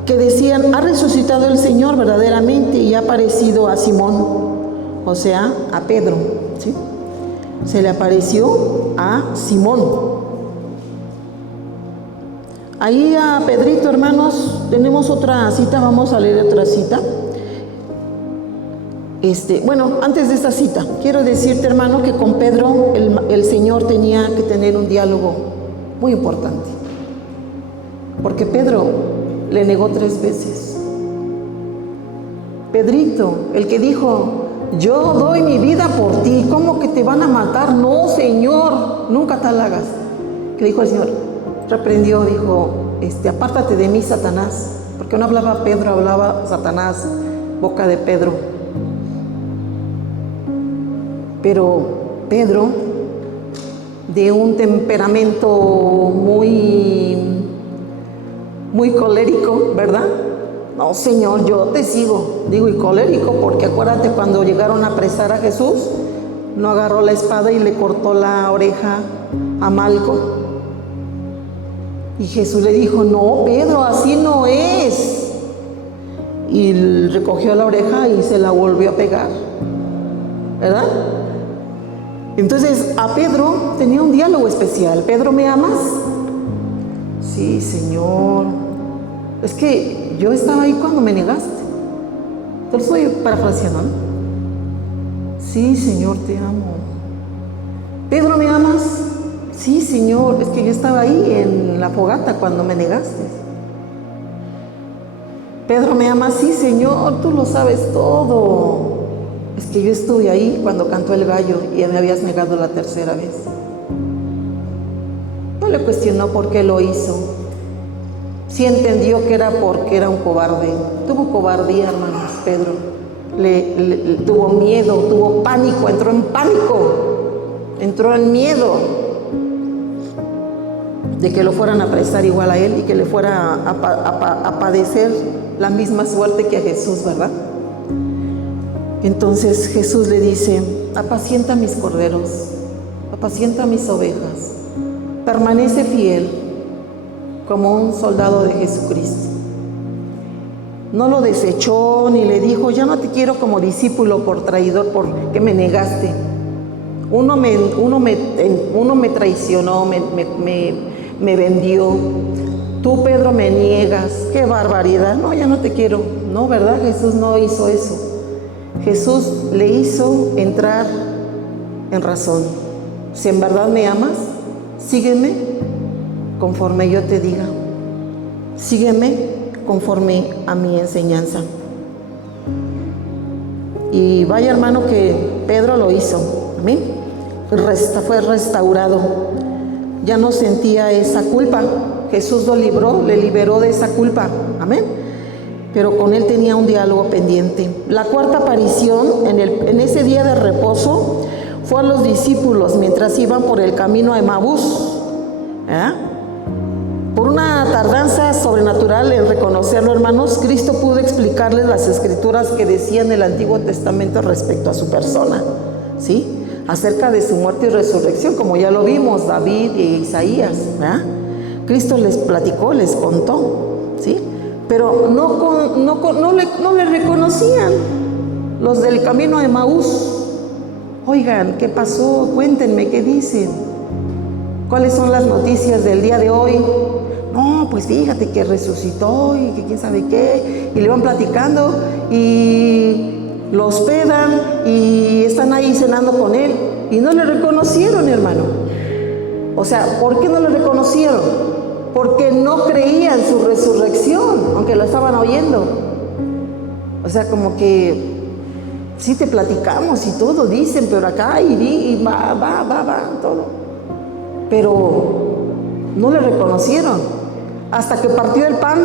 que decían: ha resucitado el Señor verdaderamente y ha aparecido a Simón, o sea, a Pedro, ¿sí? Se le apareció a Simón. Ahí a Pedrito, hermanos, tenemos otra cita, vamos a leer otra cita. Bueno, antes de esta cita, quiero decirte, hermano, que con Pedro el Señor tenía que tener un diálogo muy importante, porque Pedro le negó 3 veces. Pedrito, el que dijo: yo doy mi vida por ti, ¿cómo que te van a matar? No, Señor, nunca tal hagas. ¿Qué dijo el Señor? Reprendió, dijo: apártate de mí, Satanás, porque no hablaba Pedro, hablaba Satanás, boca de Pedro. Pero Pedro, de un temperamento muy colérico, ¿verdad? No, Señor, yo te sigo. Digo, y colérico, porque acuérdate cuando llegaron a apresar a Jesús, no agarró la espada y le cortó la oreja a Malco. Y Jesús le dijo, no, Pedro, así no es. Y recogió la oreja y se la volvió a pegar, ¿verdad? Entonces, a Pedro tenía un diálogo especial. Pedro, ¿me amas? Sí, Señor. Es que yo estaba ahí cuando me negaste. Te lo estoy parafraseando, ¿no? Sí, Señor, te amo. Pedro, ¿me amas? Sí, Señor. Es que yo estaba ahí en la fogata cuando me negaste. Pedro, ¿me amas? Sí, Señor, tú lo sabes todo. Es que yo estuve ahí cuando cantó el gallo y me habías negado la tercera vez. No le cuestionó por qué lo hizo. Sí entendió que era porque era un cobarde. Tuvo cobardía, hermanos, Pedro. Tuvo miedo, tuvo pánico, entró en pánico. Entró en miedo de que lo fueran a apresar igual a él y que le fuera a padecer la misma suerte que a Jesús, ¿verdad? Entonces Jesús le dice, apacienta mis corderos, apacienta mis ovejas, permanece fiel como un soldado de Jesucristo. No lo desechó ni le dijo, ya no te quiero como discípulo por traidor, porque me negaste. Uno me traicionó, me vendió. Tú, Pedro, me niegas. ¡Qué barbaridad! No, ya no te quiero. No, ¿verdad? Jesús no hizo eso. Jesús le hizo entrar en razón. Si en verdad me amas, sígueme conforme yo te diga. Sígueme conforme a mi enseñanza. Y vaya, hermano, que Pedro lo hizo. Amén. Fue restaurado. Ya no sentía esa culpa. Jesús lo libró, le liberó de esa culpa. Amén. Pero con él tenía un diálogo pendiente. La cuarta aparición en ese día de reposo fue a los discípulos mientras iban por el camino a Emaús. Por una tardanza sobrenatural en reconocerlo, hermanos, Cristo pudo explicarles las escrituras que decían el Antiguo Testamento respecto a su persona, ¿sí? Acerca de su muerte y resurrección, como ya lo vimos, David e Isaías, ¿verdad? Cristo les platicó, les contó, ¿sí? Pero no le reconocían los del camino a Emaús. Oigan, ¿qué pasó? Cuéntenme, ¿qué dicen? ¿Cuáles son las noticias del día de hoy? No, pues fíjate que resucitó y que quién sabe qué. Y le van platicando y lo hospedan y están ahí cenando con él. Y no le reconocieron, hermano. O sea, ¿por qué no le reconocieron? Porque no creían su resurrección, aunque lo estaban oyendo. O sea, como que sí te platicamos y todo, dicen, pero acá y va, todo. Pero no le reconocieron hasta que partió el pan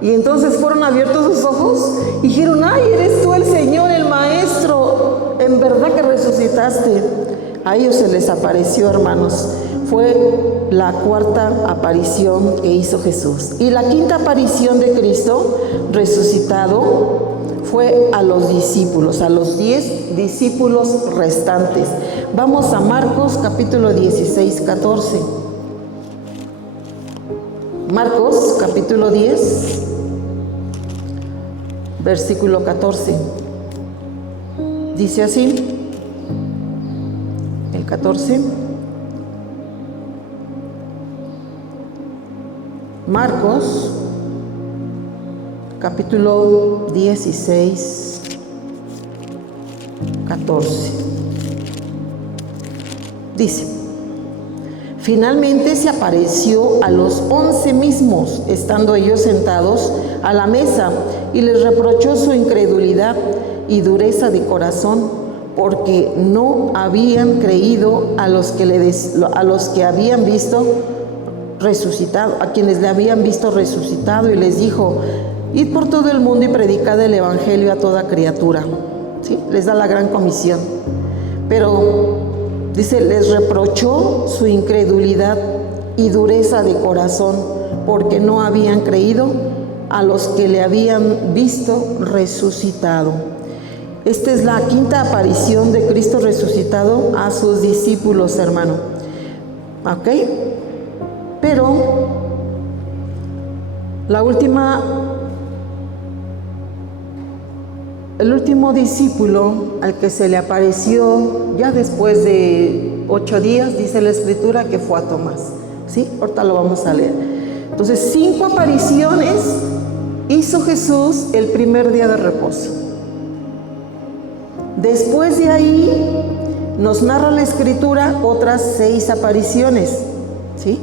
y entonces fueron abiertos sus ojos y dijeron, ay, eres tú el Señor, el Maestro, en verdad que resucitaste. A ellos se les apareció, hermanos. Fue la cuarta aparición que hizo Jesús. Y la quinta aparición de Cristo resucitado fue a los discípulos, a los 10 discípulos restantes. Vamos a Marcos capítulo 16, 14. Marcos capítulo 10, versículo 14. Dice así, el 14. Marcos capítulo 16, 14. Dice, finalmente se apareció a los 11 mismos, estando ellos sentados a la mesa, y les reprochó su incredulidad y dureza de corazón, porque no habían creído a los que habían visto resucitado, a quienes le habían visto resucitado, y les dijo, id por todo el mundo y predicad el evangelio a toda criatura. ¿Sí? Les da la gran comisión. Pero dice, les reprochó su incredulidad y dureza de corazón, porque no habían creído a los que le habían visto resucitado. Esta es la quinta aparición de Cristo resucitado a sus discípulos, hermano. ¿Ok? Pero el último discípulo al que se le apareció ya después de 8 días, dice la Escritura, que fue a Tomás. ¿Sí? Ahorita lo vamos a leer. Entonces, 5 apariciones hizo Jesús el primer día de reposo. Después de ahí nos narra la Escritura otras 6 apariciones. ¿Sí?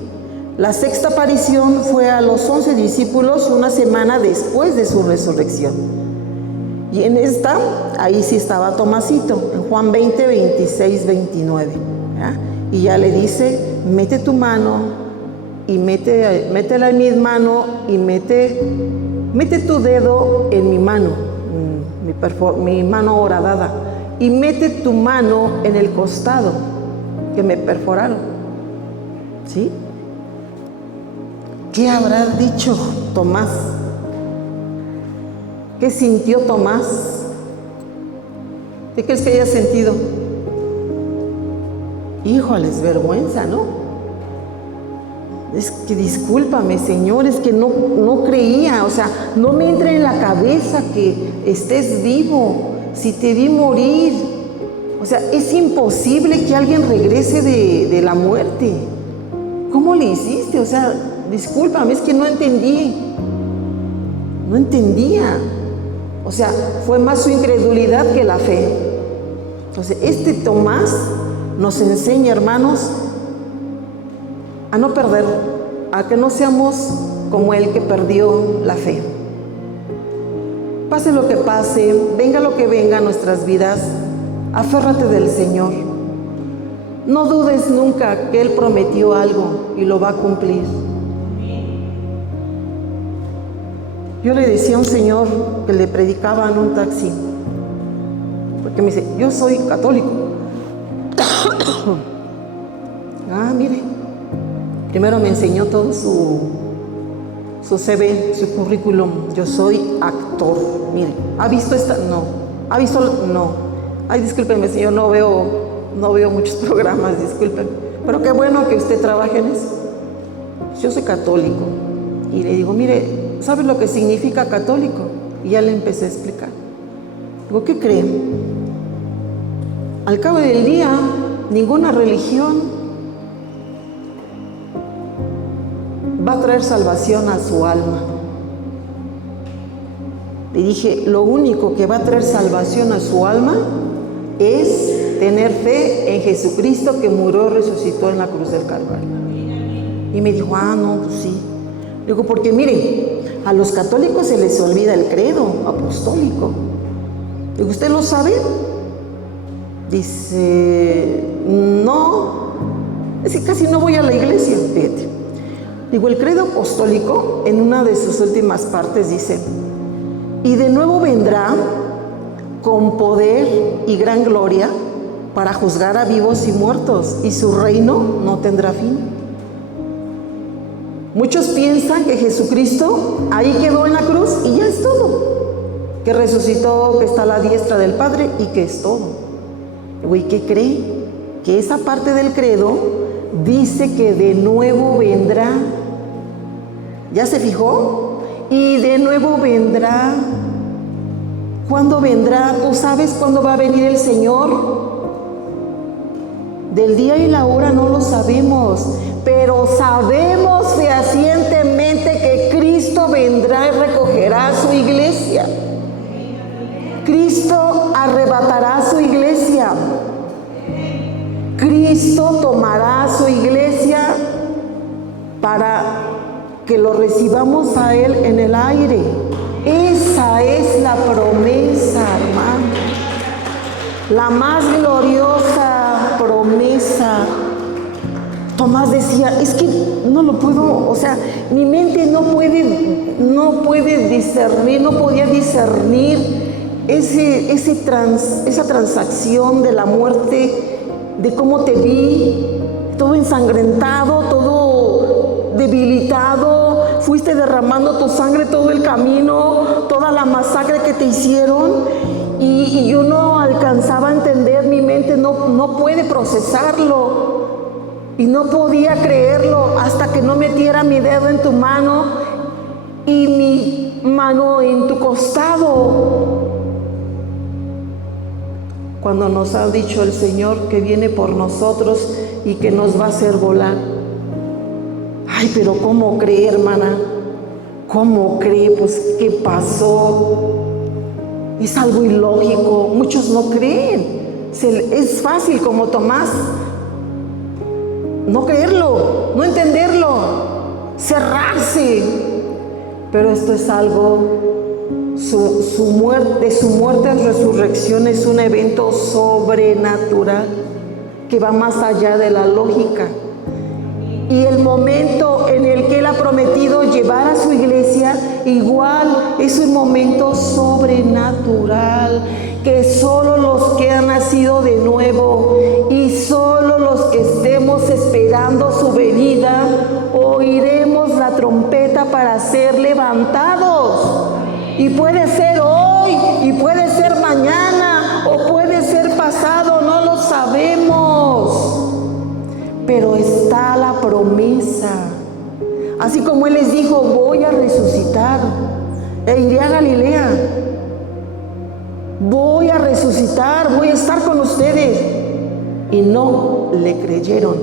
La sexta aparición fue a los 11 discípulos una semana después de su resurrección. Y en esta, ahí sí estaba Tomasito, en Juan 20, 26, 29. ¿Ya? Y ya le dice, mete tu mano y métela en mi mano y mete tu dedo en mi mano, mi mano horadada, y mete tu mano en el costado que me perforaron. ¿Sí? ¿Qué habrá dicho Tomás? ¿Qué sintió Tomás? ¿Qué crees que haya sentido? Híjoles, vergüenza, ¿no? Es que discúlpame, Señor, es que no creía, o sea, no me entra en la cabeza que estés vivo, si te vi morir. O sea, es imposible que alguien regrese de la muerte. ¿Cómo le hiciste? O sea, discúlpame, es que no entendí. No entendía. O sea, fue más su incredulidad que la fe. Entonces, este Tomás nos enseña, hermanos, a no perder, a que no seamos como el que perdió la fe. Pase lo que pase, venga lo que venga a nuestras vidas, aférrate del Señor. No dudes nunca que Él prometió algo y lo va a cumplir. Yo le decía a un señor que le predicaba en un taxi, porque me dice, yo soy católico. Ah, mire, primero me enseñó todo su CV, su currículum. Yo soy actor. Mire, ¿ha visto esta? No. ¿Ha visto? No. Ay, discúlpeme, señor, no veo muchos programas, discúlpeme. Pero qué bueno que usted trabaje en eso. Yo soy católico. Y le digo, mire, ¿sabe lo que significa católico? Y ya le empecé a explicar. Digo, ¿qué creen? Al cabo del día, ninguna religión va a traer salvación a su alma. Le dije, lo único que va a traer salvación a su alma es tener fe en Jesucristo que murió y resucitó en la cruz del Calvario. Y me dijo, no, pues sí. Digo, porque miren, a los católicos se les olvida el credo apostólico. Digo, ¿usted lo sabe? Dice, no, es que casi no voy a la iglesia, fíjate. Digo, el credo apostólico, en una de sus últimas partes dice, y de nuevo vendrá con poder y gran gloria para juzgar a vivos y muertos, y su reino no tendrá fin. Muchos piensan que Jesucristo ahí quedó en la cruz y ya es todo. Que resucitó, que está a la diestra del Padre y que es todo. Güey, ¿qué cree? Que esa parte del credo dice que de nuevo vendrá. ¿Ya se fijó? Y de nuevo vendrá. ¿Cuándo vendrá? ¿Tú sabes cuándo va a venir el Señor? Del día y la hora no lo sabemos, pero sabemos fehacientemente que Cristo vendrá y recogerá a su iglesia. Cristo arrebatará a su iglesia. Cristo tomará a su iglesia para que lo recibamos a Él en el aire. Esa es la promesa, hermano. La más gloriosa promesa. Tomás decía, es que no lo puedo, o sea, mi mente no puede discernir, no podía discernir esa transacción de la muerte, de cómo te vi, todo ensangrentado, todo debilitado, fuiste derramando tu sangre todo el camino, toda la masacre que te hicieron, y yo no alcanzaba a entender, mi mente no puede procesarlo. Y no podía creerlo hasta que no metiera mi dedo en tu mano y mi mano en tu costado. Cuando nos ha dicho el Señor que viene por nosotros y que nos va a hacer volar. Ay, pero ¿cómo cree, hermana? ¿Cómo cree? Pues, ¿qué pasó? Es algo ilógico. Muchos no creen. Es fácil como Tomás no creerlo, no entenderlo, cerrarse. Pero esto es algo, su muerte y resurrección es un evento sobrenatural que va más allá de la lógica. Y el momento en el que Él ha prometido llevar a su iglesia, igual es un momento sobrenatural, que solo los que han nacido de nuevo y solo los que estemos esperando su venida, oiremos la trompeta para ser levantados. Y puede ser hoy, y puede ser mañana, o puede ser pasado, no lo sabemos. Pero está la promesa. Así como Él les dijo, voy a resucitar e iré a Galilea. Voy a resucitar, voy a estar con ustedes. Y no le creyeron.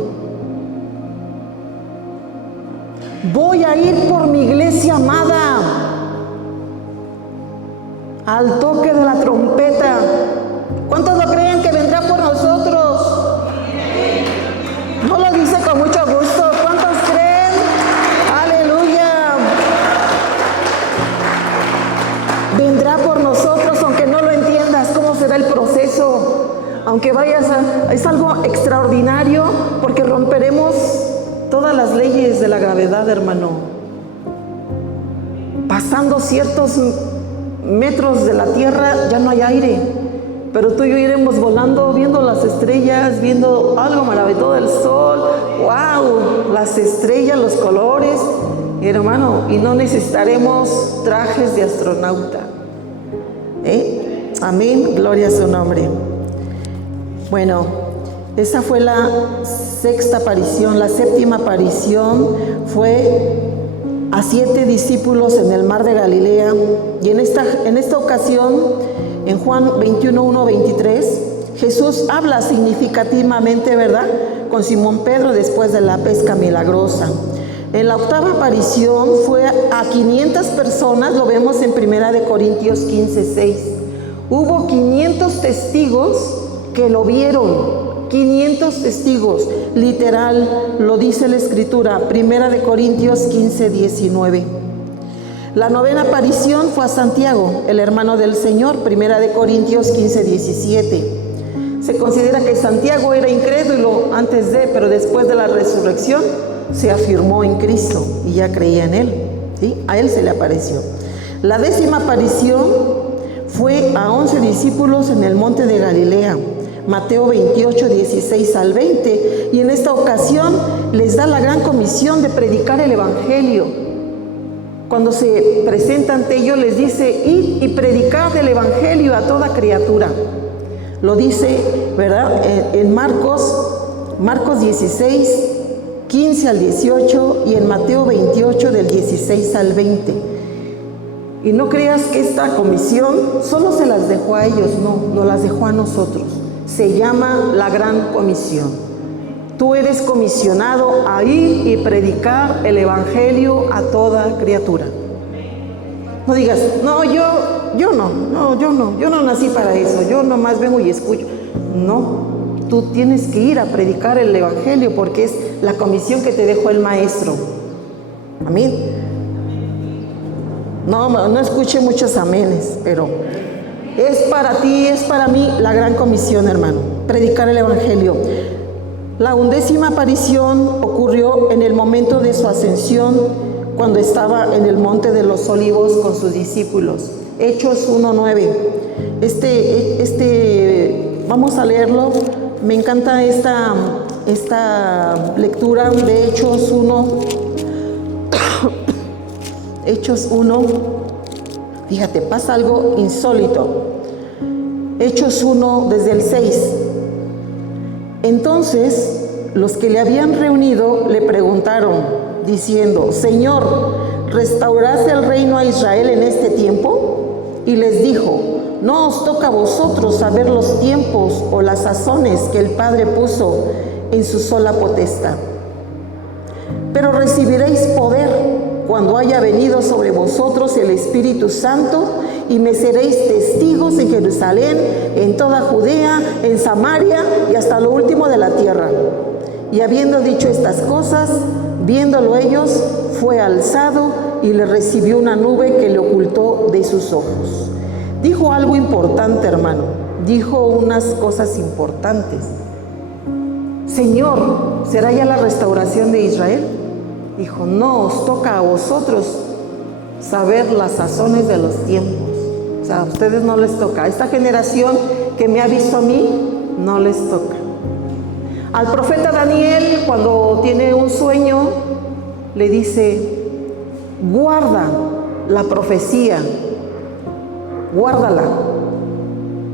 Voy a ir por mi iglesia amada. Al toque de la trompeta. ¿Cuántos lo creen que vendrá por nosotros? No lo dice con mucho gusto. ¿Cuántos creen? Aleluya. Vendrá por nosotros, aunque no lo entiendas cómo será el proceso. Aunque vayas es algo extraordinario, porque romperemos todas las leyes de la gravedad, hermano. Pasando ciertos metros de la tierra ya no hay aire, pero tú y yo iremos volando, viendo las estrellas, viendo algo maravilloso del sol. ¡Wow! Las estrellas, los colores, hermano, y no necesitaremos trajes de astronauta. Amén, gloria a su nombre. Bueno, esa fue la sexta aparición. La séptima aparición fue a 7 discípulos en el mar de Galilea. Y en esta ocasión, en Juan 21:1-23, Jesús habla significativamente, ¿verdad?, con Simón Pedro después de la pesca milagrosa. En la octava aparición fue a 500 personas, lo vemos en 1 Corintios 15:6. Hubo 500 testigos que lo vieron. 500 testigos, literal, lo dice la Escritura, 1 Corintios 15:19. La novena aparición fue a Santiago, el hermano del Señor, 1 Corintios 15:17. Se considera que Santiago era incrédulo antes de, pero después de la resurrección se afirmó en Cristo y ya creía en Él, ¿sí? A Él se le apareció. La décima aparición fue a 11 discípulos en el monte de Galilea, Mateo 28:16-20, y en esta ocasión les da la gran comisión de predicar el Evangelio. Cuando se presenta ante ellos les dice, id y predicad el Evangelio a toda criatura. Lo dice, ¿verdad?, en Marcos 16:15-18, y en Mateo 28 del 16 al 20. Y no creas que esta comisión solo se las dejó a ellos, no, nos las dejó a nosotros. Se llama la Gran Comisión. Tú eres comisionado a ir y predicar el Evangelio a toda criatura. No digas, no, yo no nací para eso, yo nomás vengo y escucho. No, tú tienes que ir a predicar el Evangelio porque es la comisión que te dejó el Maestro. Amén. No escuché muchos amenes, pero es para ti, es para mí la gran comisión, hermano, predicar el Evangelio. La 11ª aparición ocurrió en el momento de su ascensión, cuando estaba en el Monte de los Olivos con sus discípulos. Hechos 1:9. Vamos a leerlo. Me encanta esta lectura de Hechos 1. Hechos 1. Fíjate, pasa algo insólito. Hechos 1 desde el 6. Entonces, los que le habían reunido le preguntaron, diciendo: Señor, ¿restauraste el reino a Israel en este tiempo? Y les dijo: no os toca a vosotros saber los tiempos o las sazones que el Padre puso en su sola potestad. Pero recibiréis poder cuando haya venido sobre vosotros el Espíritu Santo, y me seréis testigos en Jerusalén, en toda Judea, en Samaria y hasta lo último de la tierra. Y habiendo dicho estas cosas, viéndolo ellos, fue alzado y le recibió una nube que le ocultó de sus ojos. Dijo algo importante, hermano. Dijo unas cosas importantes. Señor, ¿será ya la restauración de Israel? Dijo: no os toca a vosotros saber las sazones de los tiempos. O sea, a ustedes no les toca. A esta generación que me ha visto a mí, no les toca. Al profeta Daniel, cuando tiene un sueño, le dice: guarda la profecía, guárdala.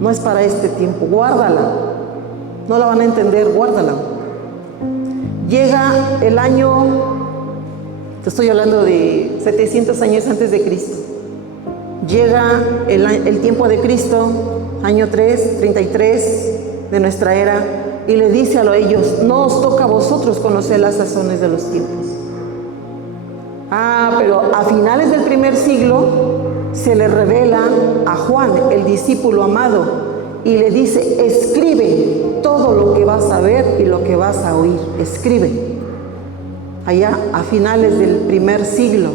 No es para este tiempo, guárdala. No la van a entender, guárdala. Llega el año, te estoy hablando de 700 años antes de Cristo. Llega el tiempo de Cristo, año 33 de nuestra era, y le dice a ellos: no os toca a vosotros conocer las sazones de los tiempos. Pero a finales del primer siglo se le revela a Juan, el discípulo amado, y le dice: escribe todo lo que vas a ver y lo que vas a oír, escribe. Allá a finales del primer siglo,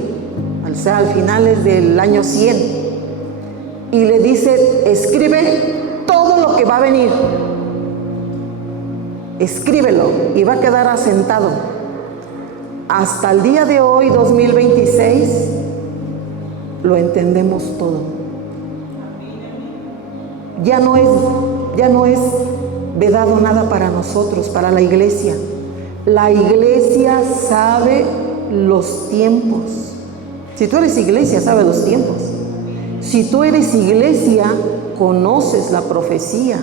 o sea, a finales del año 100, y le dice: escribe todo lo que va a venir, escríbelo, y va a quedar asentado. Hasta el día de hoy, 2026, lo entendemos todo. Ya no es vedado nada para nosotros, para la iglesia. La iglesia sabe los tiempos. Si tú eres iglesia, sabes los tiempos. Si tú eres iglesia, conoces la profecía.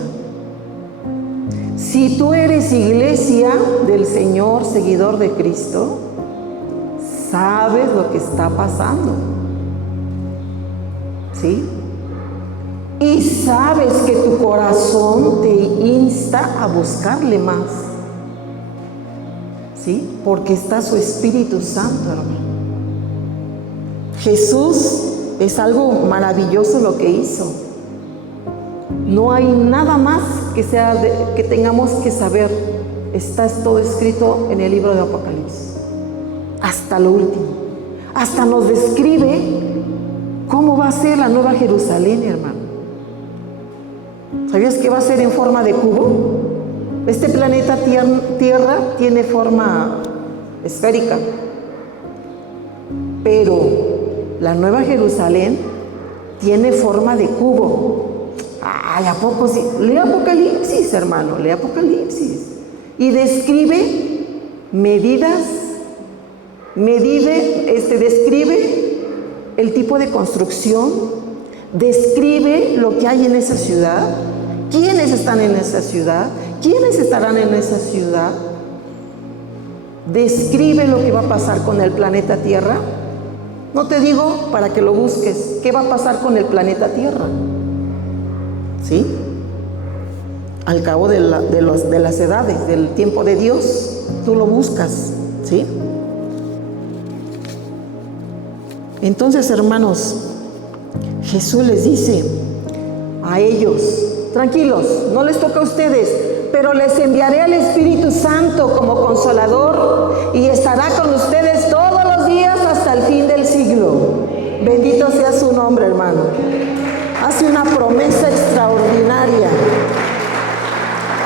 Si tú eres iglesia del Señor, seguidor de Cristo, sabes lo que está pasando. ¿Sí? Y sabes que tu corazón te insta a buscarle más. ¿Sí? Porque está su Espíritu Santo, hermano. Jesús es algo maravilloso lo que hizo. No hay nada más que tengamos que saber. Está todo escrito en el libro de Apocalipsis. Hasta lo último. Hasta nos describe cómo va a ser la nueva Jerusalén, hermano. ¿Sabías que va a ser en forma de cubo? Este planeta Tierra tiene forma esférica. Pero la nueva Jerusalén tiene forma de cubo. Ay, ¿a poco sí? Lee Apocalipsis, hermano, lee Apocalipsis. Y describe describe el tipo de construcción, describe lo que hay en esa ciudad, quiénes están en esa ciudad, quiénes estarán en esa ciudad, describe lo que va a pasar con el planeta Tierra. No te digo para que lo busques, ¿qué va a pasar con el planeta Tierra? ¿Sí? Al cabo de las edades, del tiempo de Dios, tú lo buscas, ¿sí? Entonces, hermanos, Jesús les dice a ellos: tranquilos, no les toca a ustedes, pero les enviaré al Espíritu Santo como consolador, y estará con ustedes todos los días hasta el fin del siglo. Bendito sea su nombre, hermano. Hace una promesa extraordinaria.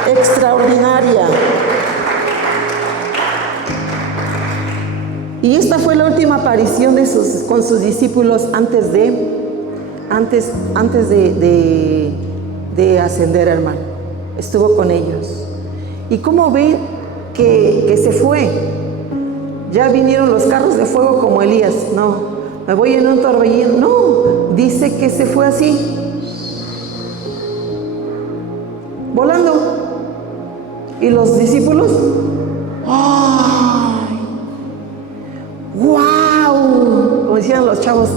Extraordinaria. Y esta fue la última aparición con sus discípulos antes de ascender, hermano. Estuvo con ellos. ¿Y cómo ven que se fue? Ya vinieron los carros de fuego como Elías. No, me voy en un torbellino. No, dice que se fue así, volando. Y los discípulos, ¡ay! ¡Wow! Como decían los chavos,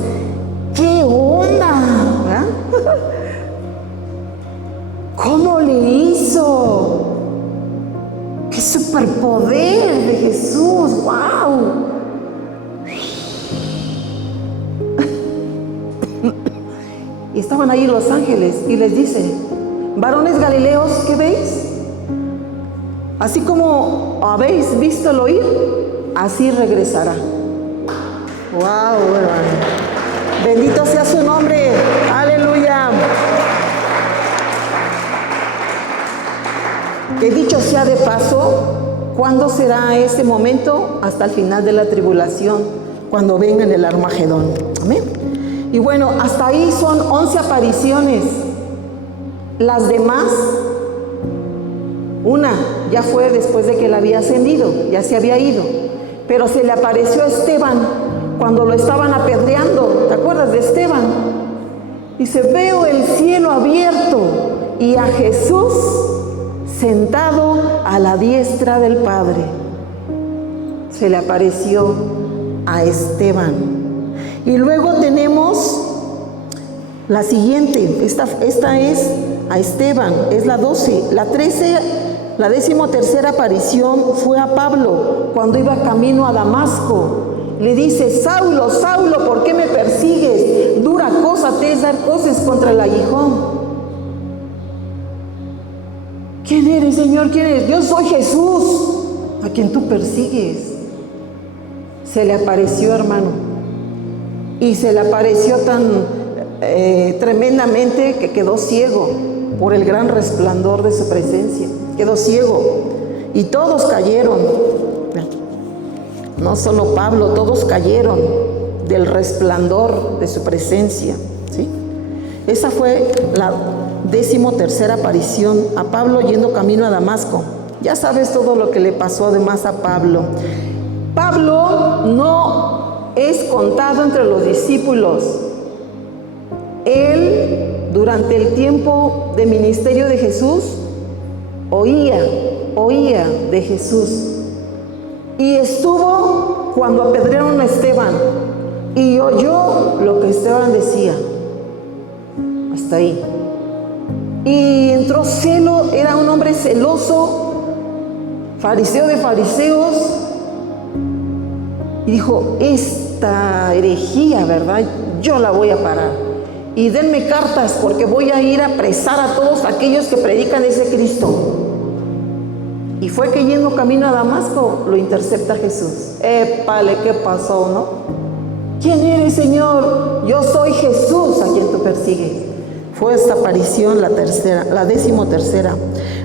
¿qué onda? ¿verdad? ¿Cómo le hizo? ¡Qué superpoder de Jesús! ¡Wow! Y estaban ahí los ángeles y les dice, varones galileos, ¿qué veis? Así como habéis visto el oír, así regresará. ¡Wow, hermano! Bendito sea su nombre. ¡Aleluya! Que dicho sea de paso, ¿cuándo será ese momento? Hasta el final de la tribulación, cuando venga el Armagedón. Amén. Y bueno, hasta ahí son 11 apariciones. Las demás, una ya fue después de que él había ascendido, ya se había ido. Pero se le apareció a Esteban cuando lo estaban apedreando. ¿Te acuerdas de Esteban? Dice, veo el cielo abierto y a Jesús sentado a la diestra del Padre. Se le apareció a Esteban. Y luego tenemos la siguiente. Esta es a Esteban, es la 12. La 13, la 13ª aparición fue a Pablo cuando iba camino a Damasco. Le dice, Saulo, Saulo, ¿por qué me persigues? Dura cosa te es dar cosas contra el aguijón. ¿Quién eres, Señor? ¿Quién eres? Yo soy Jesús, a quien tú persigues. Se le apareció, hermano. Y se le apareció tan tremendamente que quedó ciego por el gran resplandor de su presencia. Quedó ciego. Y todos cayeron. No solo Pablo, todos cayeron del resplandor de su presencia. ¿Sí? Esa fue la 13ª aparición a Pablo yendo camino a Damasco. Ya sabes todo lo que le pasó además a Pablo. Pablo no es contado entre los discípulos. Él, durante el tiempo de ministerio de Jesús, oía de Jesús. Y estuvo cuando apedrearon a Esteban y oyó lo que Esteban decía. Hasta ahí. Y entró celo, era un hombre celoso, fariseo de fariseos, y dijo, esta herejía, ¿verdad? Yo la voy a parar. Y denme cartas porque voy a ir a apresar a todos aquellos que predican ese Cristo. Y fue que yendo camino a Damasco, lo intercepta Jesús. Épale, ¿qué pasó, no? ¿Quién eres, Señor? Yo soy Jesús a quien tú persigues. Fue esta aparición la tercera, la 13ª.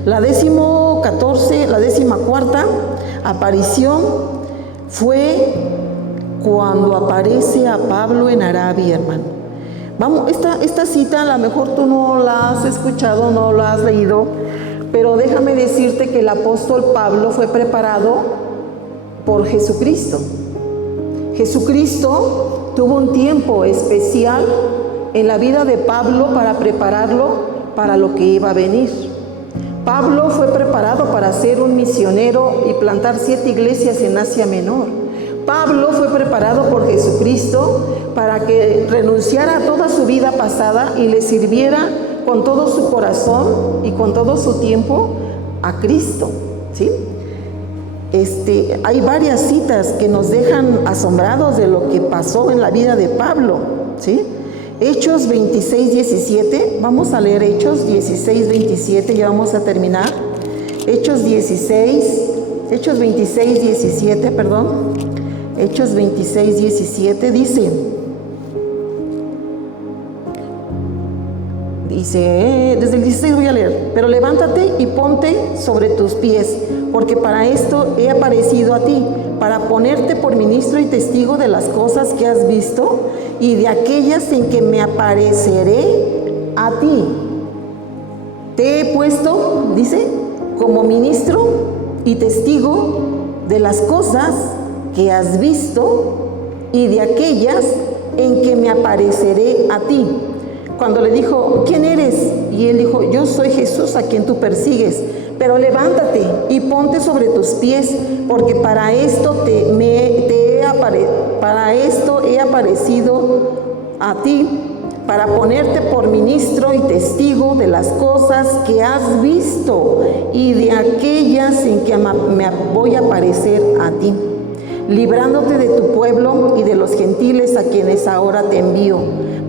La 14ª, la 14ª aparición fue cuando aparece a Pablo en Arabia, hermano. Vamos, esta cita a lo mejor tú no la has escuchado, no la has leído, pero déjame decirte que el apóstol Pablo fue preparado por Jesucristo. Jesucristo tuvo un tiempo especial en la vida de Pablo para prepararlo para lo que iba a venir. Pablo fue preparado para ser un misionero y plantar 7 iglesias en Asia Menor. Pablo fue preparado por Jesucristo para que renunciara a toda su vida pasada y le sirviera con todo su corazón y con todo su tiempo a Cristo, ¿sí? Hay varias citas que nos dejan asombrados de lo que pasó en la vida de Pablo, ¿sí? Hechos 26:17, vamos a leer Hechos 16:27, ya vamos a terminar. Hechos 26:17, perdón. Hechos 26:17 dice, desde el 16 voy a leer, pero levántate y ponte sobre tus pies, porque para esto he aparecido a ti, para ponerte por ministro y testigo de las cosas que has visto y de aquellas en que me apareceré a ti. Te he puesto, dice, como ministro y testigo de las cosas que has visto y de aquellas en que me apareceré a ti. Cuando le dijo, ¿quién eres? Y él dijo, yo soy Jesús a quien tú persigues, pero levántate y ponte sobre tus pies, porque para esto he aparecido a ti, para ponerte por ministro y testigo de las cosas que has visto y de aquellas en que me voy a aparecer a ti, librándote de tu pueblo y de los gentiles a quienes ahora te envío,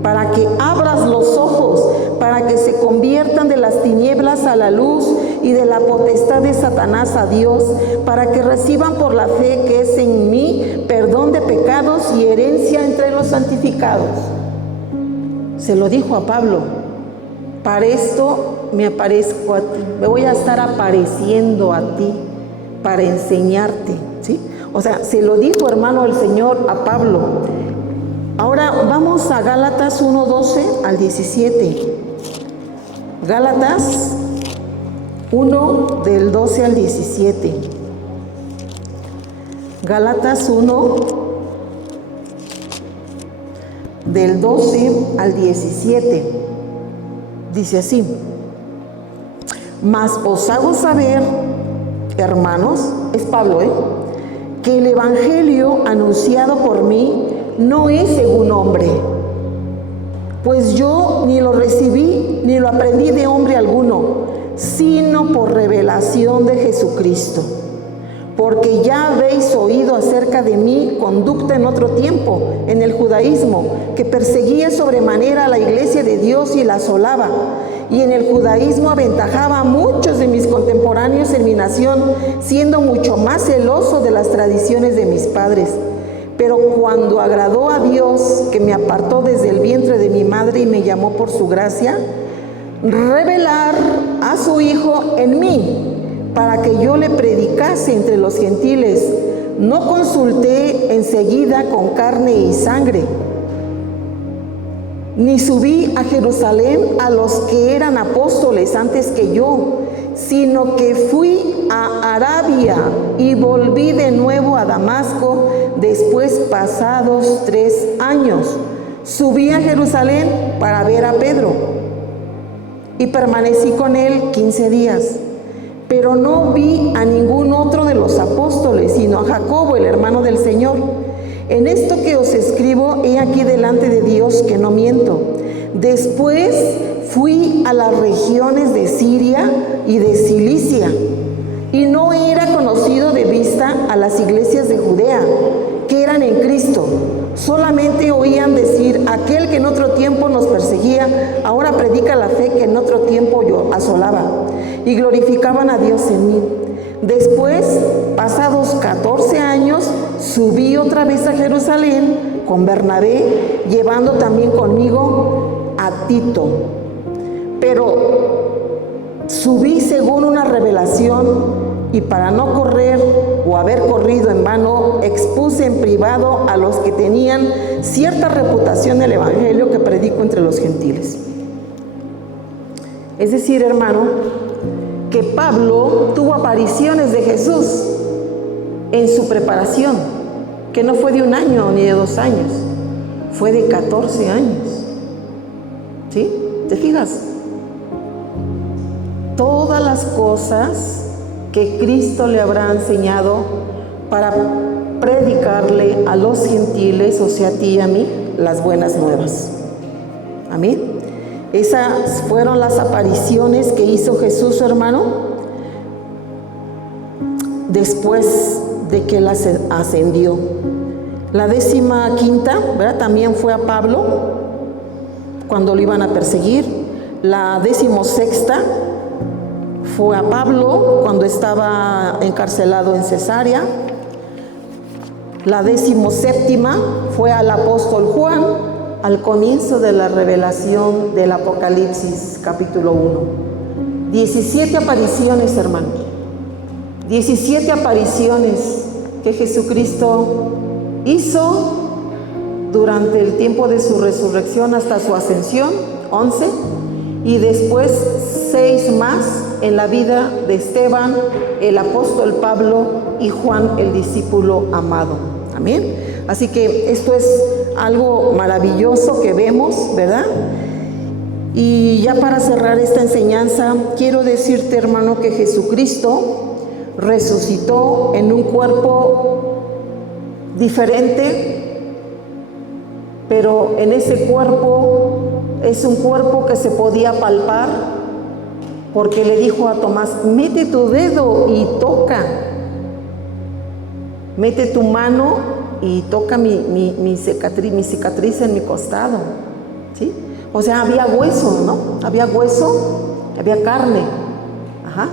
para que abras los ojos, para que se conviertan de las tinieblas a la luz y de la potestad de Satanás a Dios, para que reciban por la fe que es en mí perdón de pecados y herencia entre los santificados. Se lo dijo a Pablo, para esto me aparezco a ti, me voy a estar apareciendo a ti para enseñarte, ¿sí? O sea, se lo dijo, hermano, el Señor a Pablo. Ahora vamos a Gálatas 1:12 al 17. Gálatas 1 del 12 al 17. Gálatas 1 del 12 al 17. Dice así: mas os hago saber, hermanos, es Pablo, que el evangelio anunciado por mí no es según hombre, pues yo ni lo recibí ni lo aprendí de hombre alguno, sino por revelación de Jesucristo. Porque ya habéis oído acerca de mi conducta en otro tiempo, en el judaísmo, que perseguía sobremanera a la iglesia de Dios y la asolaba. Y en el judaísmo aventajaba a muchos de mis contemporáneos en mi nación, siendo mucho más celoso de las tradiciones de mis padres. Pero cuando agradó a Dios, que me apartó desde el vientre de mi madre y me llamó por su gracia, revelar a su Hijo en mí, para que yo le predicase entre los gentiles, no consulté enseguida con carne y sangre, ni subí a Jerusalén a los que eran apóstoles antes que yo, sino que fui a Arabia y volví de nuevo a Damasco después pasados 3 años. Subí a Jerusalén para ver a Pedro y permanecí con él 15 días. Pero no vi a ningún otro de los apóstoles, sino a Jacobo, el hermano del Señor. En esto que os escribo, he aquí delante de Dios que no miento. Después fui a las regiones de Siria y de Cilicia, y no era conocido de vista a las iglesias de Judea, que eran en Cristo. Solamente oían decir, aquel que en otro tiempo nos perseguía, ahora predica la fe que en otro tiempo yo asolaba. Y glorificaban a Dios en mí. Después, pasados 14 años, subí otra vez a Jerusalén con Bernabé, llevando también conmigo a Tito. Pero subí según una revelación, y para no correr o haber corrido en vano, expuse en privado a los que tenían cierta reputación del evangelio que predico entre los gentiles. Es decir, hermano, que Pablo tuvo apariciones de Jesús en su preparación, que no fue de 1 año ni de 2 años, fue de 14 años. ¿Sí? ¿Te fijas? Todas las cosas que Cristo le habrá enseñado para predicarle a los gentiles, o sea, a ti y a mí, las buenas nuevas. Amén. Esas fueron las apariciones que hizo Jesús, hermano, después de que él ascendió. La 15ª, ¿verdad?, también fue a Pablo cuando lo iban a perseguir. La 16ª fue a Pablo cuando estaba encarcelado en Cesarea. La 17ª fue al apóstol Juan al comienzo de la revelación del Apocalipsis, capítulo 1. 17 apariciones, hermano. 17 apariciones que Jesucristo hizo durante el tiempo de su resurrección hasta su ascensión, 11, y después 6 más en la vida de Esteban, el apóstol Pablo y Juan, el discípulo amado. Amén. Así que esto es algo maravilloso que vemos, ¿verdad? Y ya para cerrar esta enseñanza, quiero decirte, hermano, que Jesucristo resucitó en un cuerpo diferente, pero en ese cuerpo es un cuerpo que se podía palpar, porque le dijo a Tomás: mete tu dedo y toca, mete tu mano y toca mi cicatriz en mi costado, ¿sí? O sea, había hueso, ¿no? Había hueso, había carne. Ajá.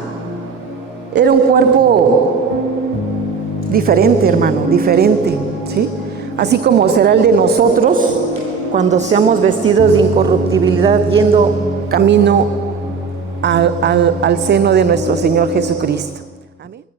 Era un cuerpo diferente, hermano, diferente, ¿sí? Así como será el de nosotros cuando seamos vestidos de incorruptibilidad, yendo camino al seno de nuestro Señor Jesucristo.